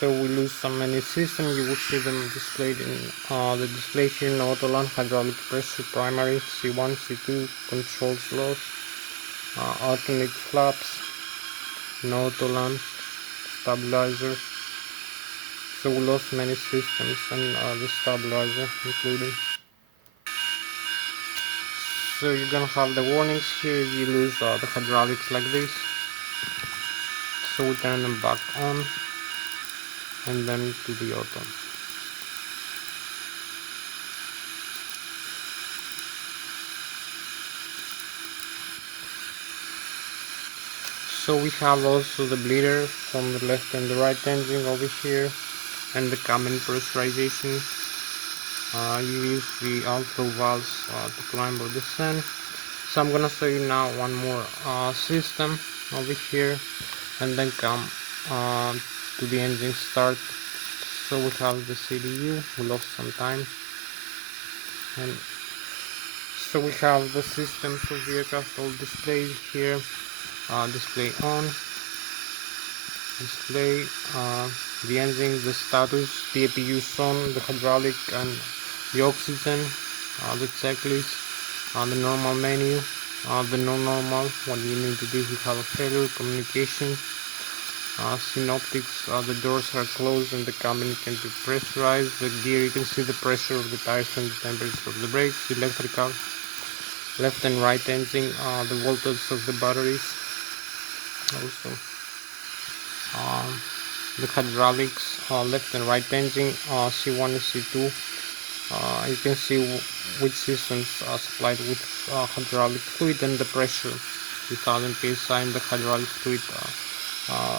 So we lose some many systems. You will see them displayed in the display here in Autoland, hydraulic pressure primary, C1, C2, controls loss, alternate flaps, no Autoland, stabilizer. So we lost many systems and the stabilizer including. So you're gonna have the warnings here. You lose the hydraulics like this. So we turn them back on and then to the auto. So we have also the bleeder from the left and the right engine over here, and the cabin pressurization. You use the outflow valves to climb or descend. So I'm gonna show you now one more system over here, and then come to the engine start. So we have the CDU. We lost some time, and so we have the systems of the aircraft all displayed here. Display on, display the engine, the status, the APU on, the hydraulic and the oxygen, the checklist, the normal menu, the non-normal. What you need to do if you have a failure, communication, synoptics, the doors are closed and the cabin can be pressurized. The gear, you can see the pressure of the tires and the temperature of the brakes, electrical, left and right engine, the voltage of the batteries. Also the hydraulics, left and right engine, C1 and C2. You can see which systems are supplied with hydraulic fluid and the pressure, 2000 psi in the hydraulic fluid.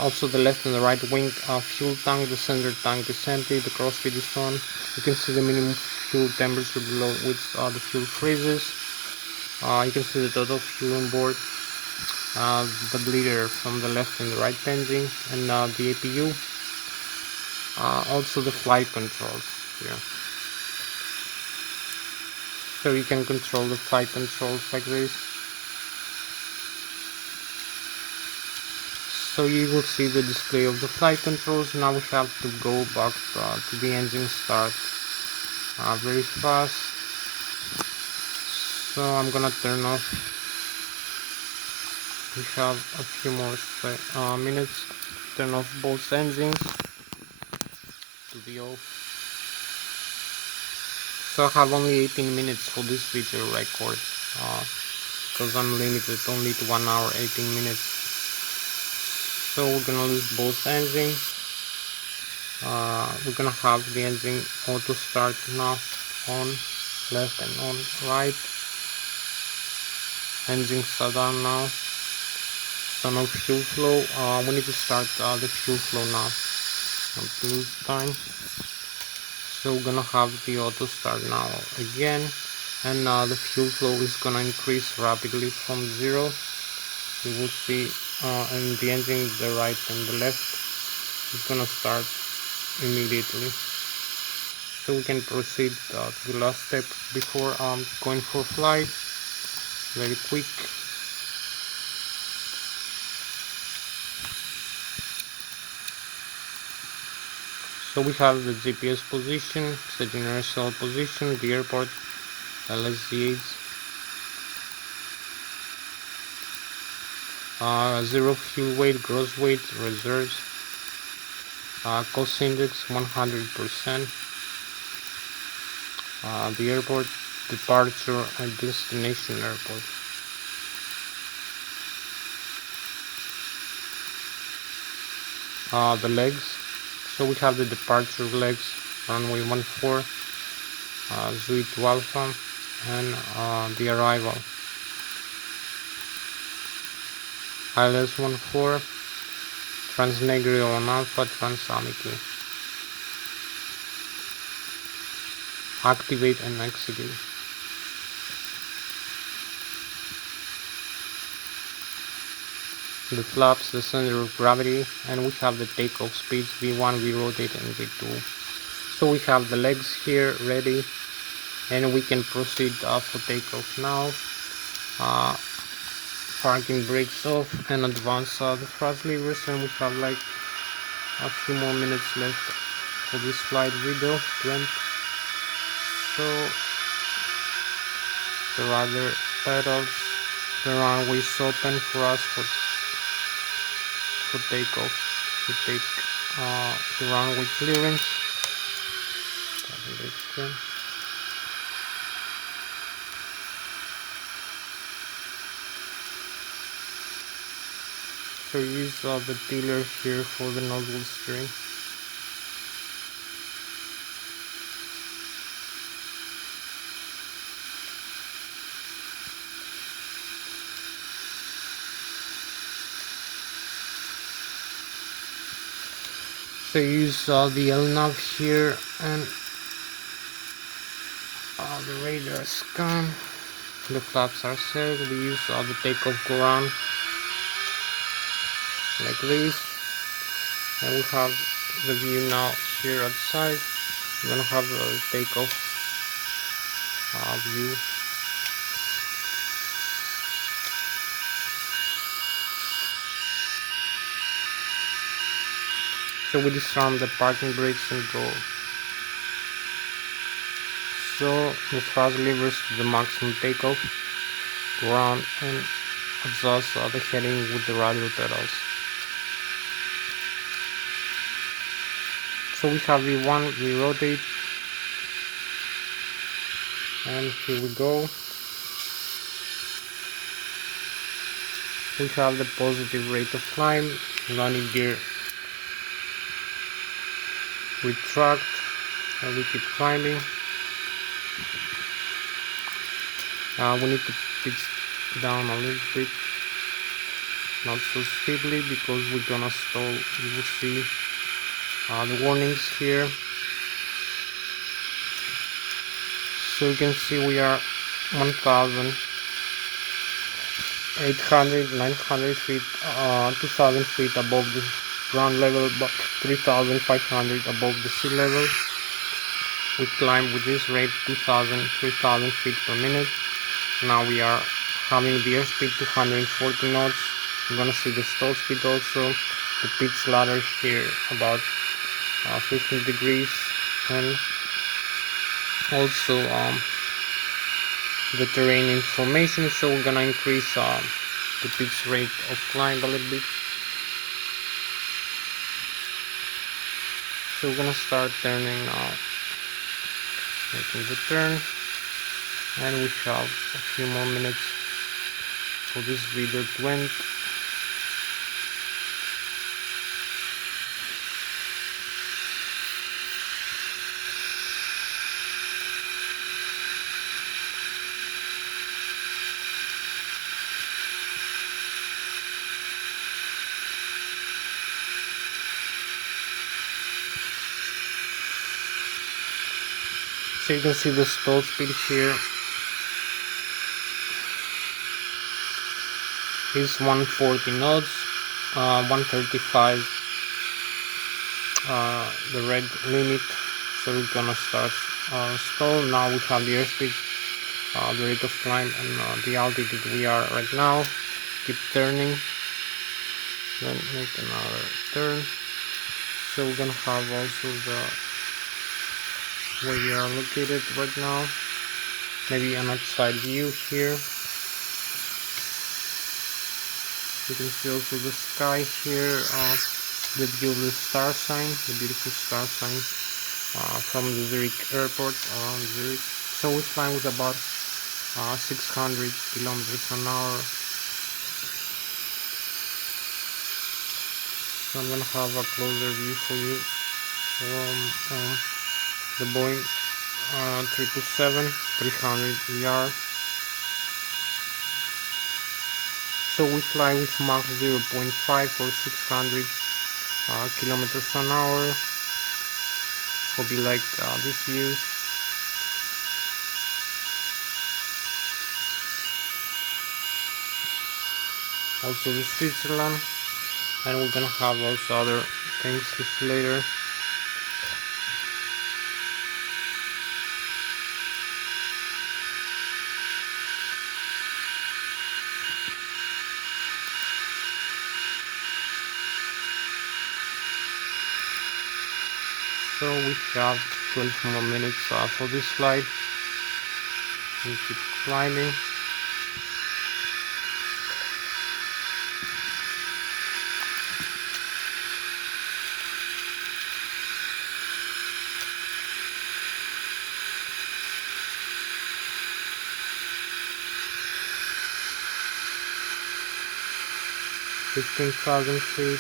Also the left and the right wing fuel tank, the center tank is empty, the crossfeed is on. You can see the minimum fuel temperature below which the fuel freezes. You can see the total fuel on board. The bleeder from the left and the right engine, and the APU, also the flight controls here. So you can control the flight controls like this. So you will see the display of the flight controls. Now we have to go back to the engine start very fast. So I'm gonna turn off. We have a few more minutes. Turn off both engines to the off. So I have only 18 minutes for this video record because I'm limited only to 1 hour 18 minutes. So we're gonna lose both engines. We're gonna have the engine auto start now, on left and on right. Engine shut down now. on no fuel flow. We need to start the fuel flow now. Don't lose time. So we're gonna have the auto start now again, and the fuel flow is gonna increase rapidly from 0. You will see in the engine, the right and the left is gonna start immediately. So we can proceed to the last step before going for flight. Very quick. So we have the GPS position, it's the universal position, the airport, Lszh, 0 fuel weight, gross weight, reserves, cost index 100%, the airport, departure and destination airport. The legs, so we have the departure legs, runway 14, Zui to Alpha, and the arrival, Ilsloc 14, Transnegrio on Alpha, Transamity. Activate and execute. The flaps, the center of gravity, and we have the takeoff speeds V1, V rotate, and V2. So we have the legs here ready, and we can proceed for takeoff now. Parking brakes off and advance the thrust levers, and we have like a few more minutes left for this flight video to end. So the rudder pedals, the runway is open for us for takeoff. We take the runway clearance. So use the tiller here for the nozzle steering. So use the LNAV here and the radar scan. The flaps are set. We use the takeoff go round like this, and we have the view now here outside. We're gonna have the takeoff view. So we disarm the parking brakes and go. So the thrust levers to the maximum takeoff, go around and adjust the heading with the rudder pedals. So we have V1, we rotate, and here we go. We have the positive rate of climb, landing gear retract, and we keep climbing. We need to pitch down a little bit, not so steeply, because we're gonna stall. You will see the warnings here. So you can see we are 1,800, 900 feet, 2,000 feet above the ground level, but 3,500 above the sea level. We climb with this rate 2,000, 3,000 feet per minute. Now we are having the airspeed 240 knots. You're gonna see the stall speed also. The pitch ladder here about 15 degrees, and also the terrain information. So we're gonna increase the pitch rate of climb a little bit. So we're gonna start turning now, making the turn, and we have a few more minutes for this video to end. So you can see the stall speed here is 140 knots, 135 the red limit. So we're gonna start stall. Now we have the airspeed, the rate of climb, and the altitude we are right now. Keep turning, then make another turn. So we're gonna have also the where we are located right now, maybe an outside view here. You can see also the sky here, the view of the star sign, the beautiful star sign from the Zurich airport around Zurich. So we fly with about 600 kilometers an hour. So I'm gonna have a closer view for you from the Boeing 777-300ER. So we fly with Mach 0.5 or 600 kilometers an hour. Hope you like this view. Also the Switzerland, and we're gonna have also other things to see later. So we have 12 more minutes for this flight. We keep climbing. Fifteen thousand feet.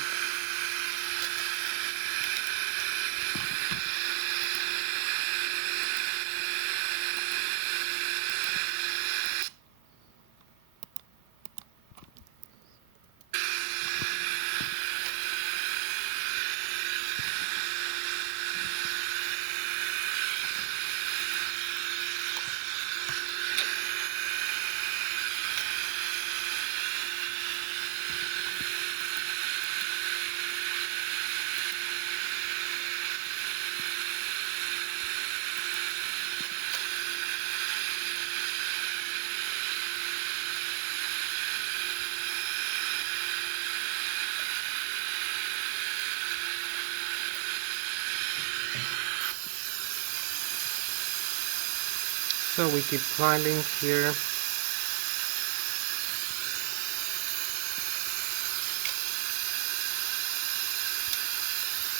So we keep climbing here.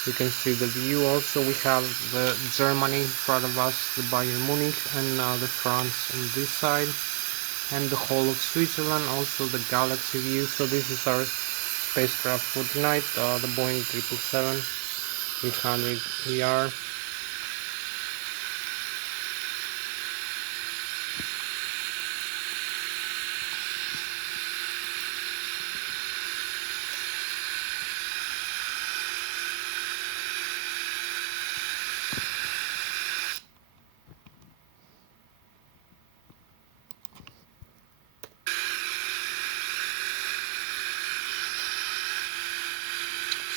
You can see the view. Also we have the Germany in front of us, the Bayern Munich, and the France on this side, and the whole of Switzerland, also the galaxy view. So this is our spacecraft for tonight, the Boeing 777-300ER.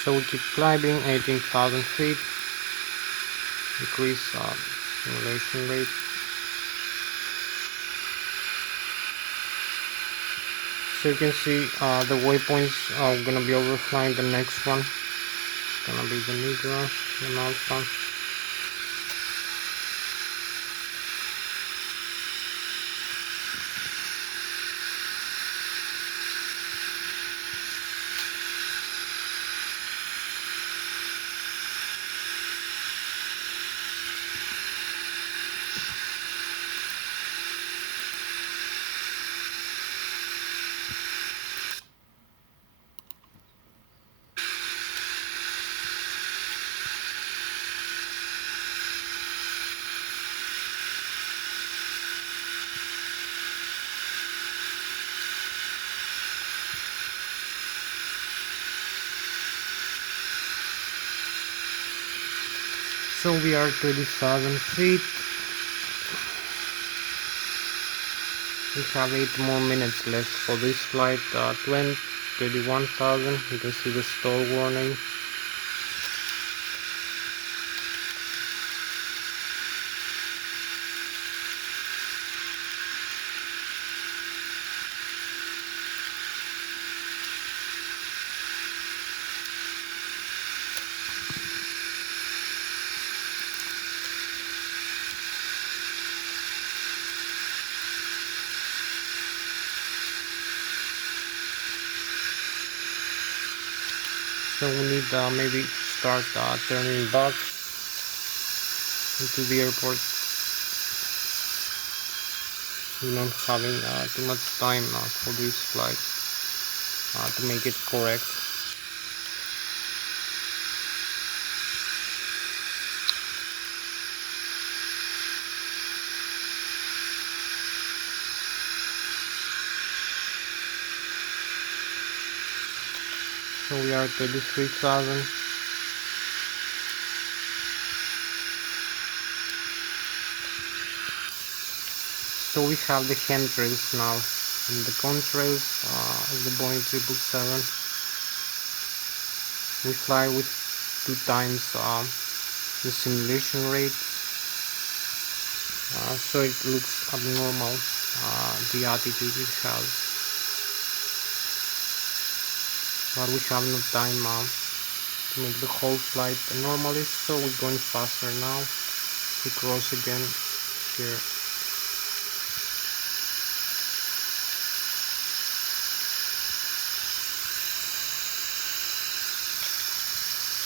So we keep climbing 18,000 feet, increase simulation rate. So you can see the waypoints are gonna be overflying the next one. It's gonna be the Nigra, the Alpha. So we are 30,000 feet, We have 8 more minutes left for this flight. 31,000. You can see the stall warning. So we need maybe start turning back into the airport. We're not having too much time for this flight to make it correct. So we are at 33,000. So we have the handrails now and the contrails of the Boeing 777. We fly with 2 times the simulation rate, so it looks abnormal, the attitude it has, but we have no time to make the whole flight normally, so we're going faster now. We cross again here.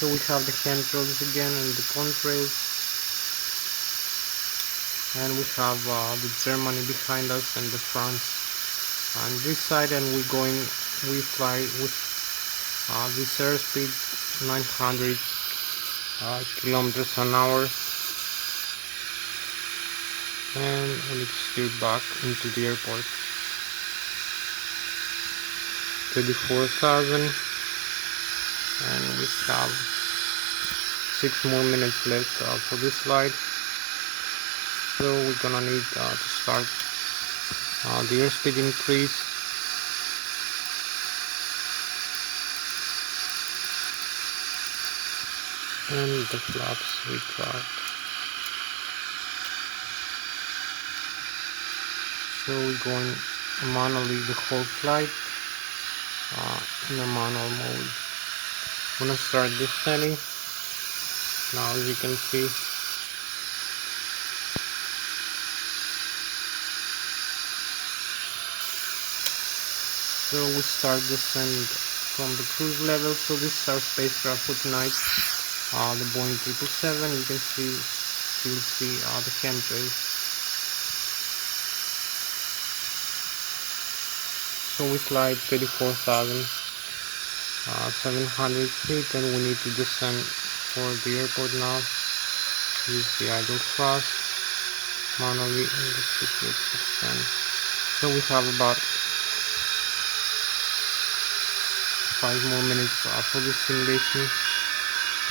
So we have the handrails again and the contrails, and we have the Germany behind us and the France on this side, and we fly with this airspeed 900 kilometers an hour, and we need to steer back into the airport. 34,000, and we have 6 more minutes left for this flight, so we're gonna need to start the airspeed increase. And the flaps restart. So we're going manually the whole flight in a manual mode. I'm gonna start descending. Now, as you can see, so we start descend from the cruise level. So this is our spacecraft for tonight. The Boeing 777. You can still see the handrails. So we fly 34,700 feet, and we need to descend for the airport now. Use the idle thrust manually and the secret descend. So we have about 5 more minutes for the simulation.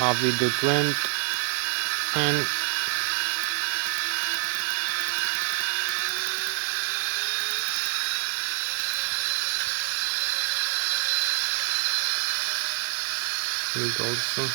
Video to end, and it also.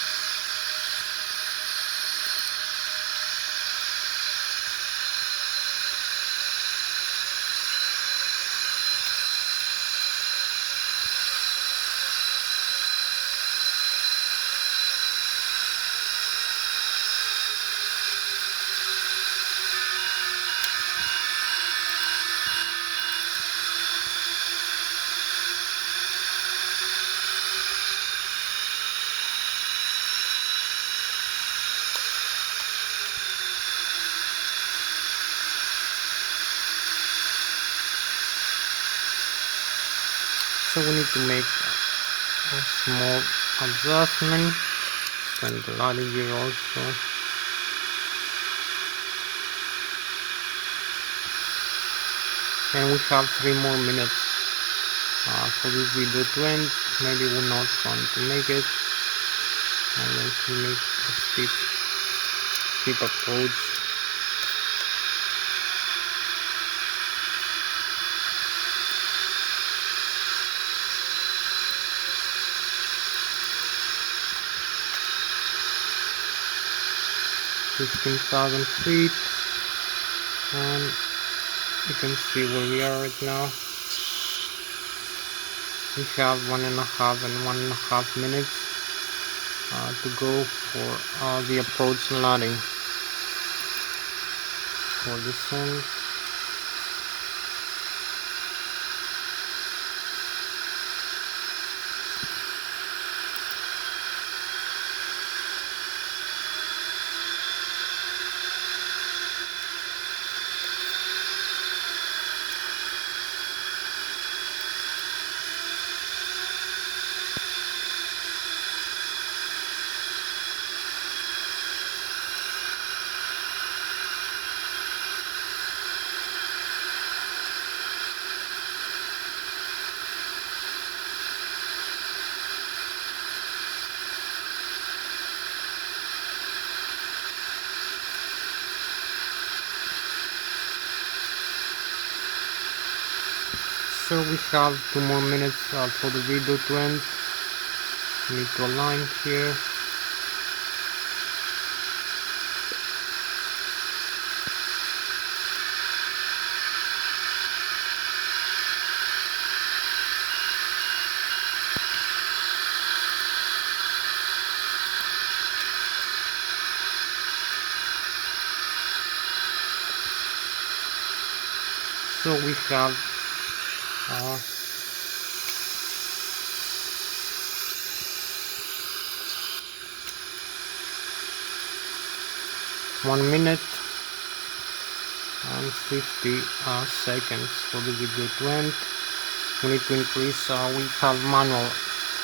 So we need to make a small adjustment, and the landing gear also. And we have 3 more minutes for this video to end. Maybe we're not going to make it, and then to make a steep approach. 15,000 feet, and you can see where we are right now. We have 1.5 and 1.5 minutes to go for the approach and landing for descent. So we have 2 more minutes for the video to end. We need to align here. So we have 1 minute and 50 seconds for the video to end. We need to increase, we have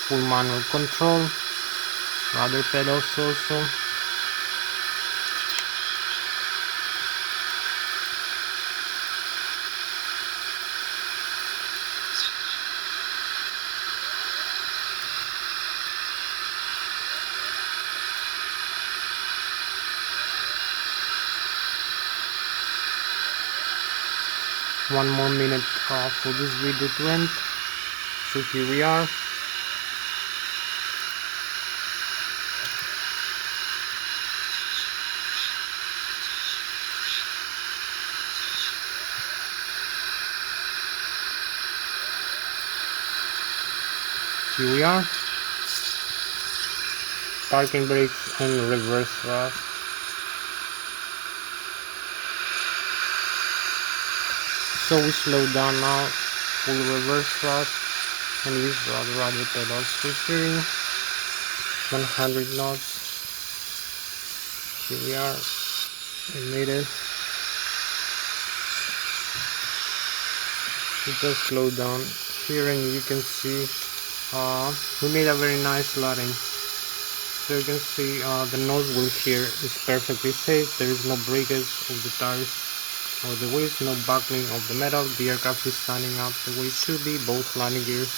full manual control, rudder pedals also. One more minute for this video to end. So here we are. Here we are. Parking brakes and reverse thrust. So we slow down now, full reverse thrust, and use the rudder pedals for steering. 100 knots. Here we are. We made it. We just slow down here, and you can see we made a very nice landing. So you can see the nose wheel here is perfectly safe. There is no breakage of the tires or the wheels, no buckling of the metal. The aircraft is standing up the way it should be, both landing gears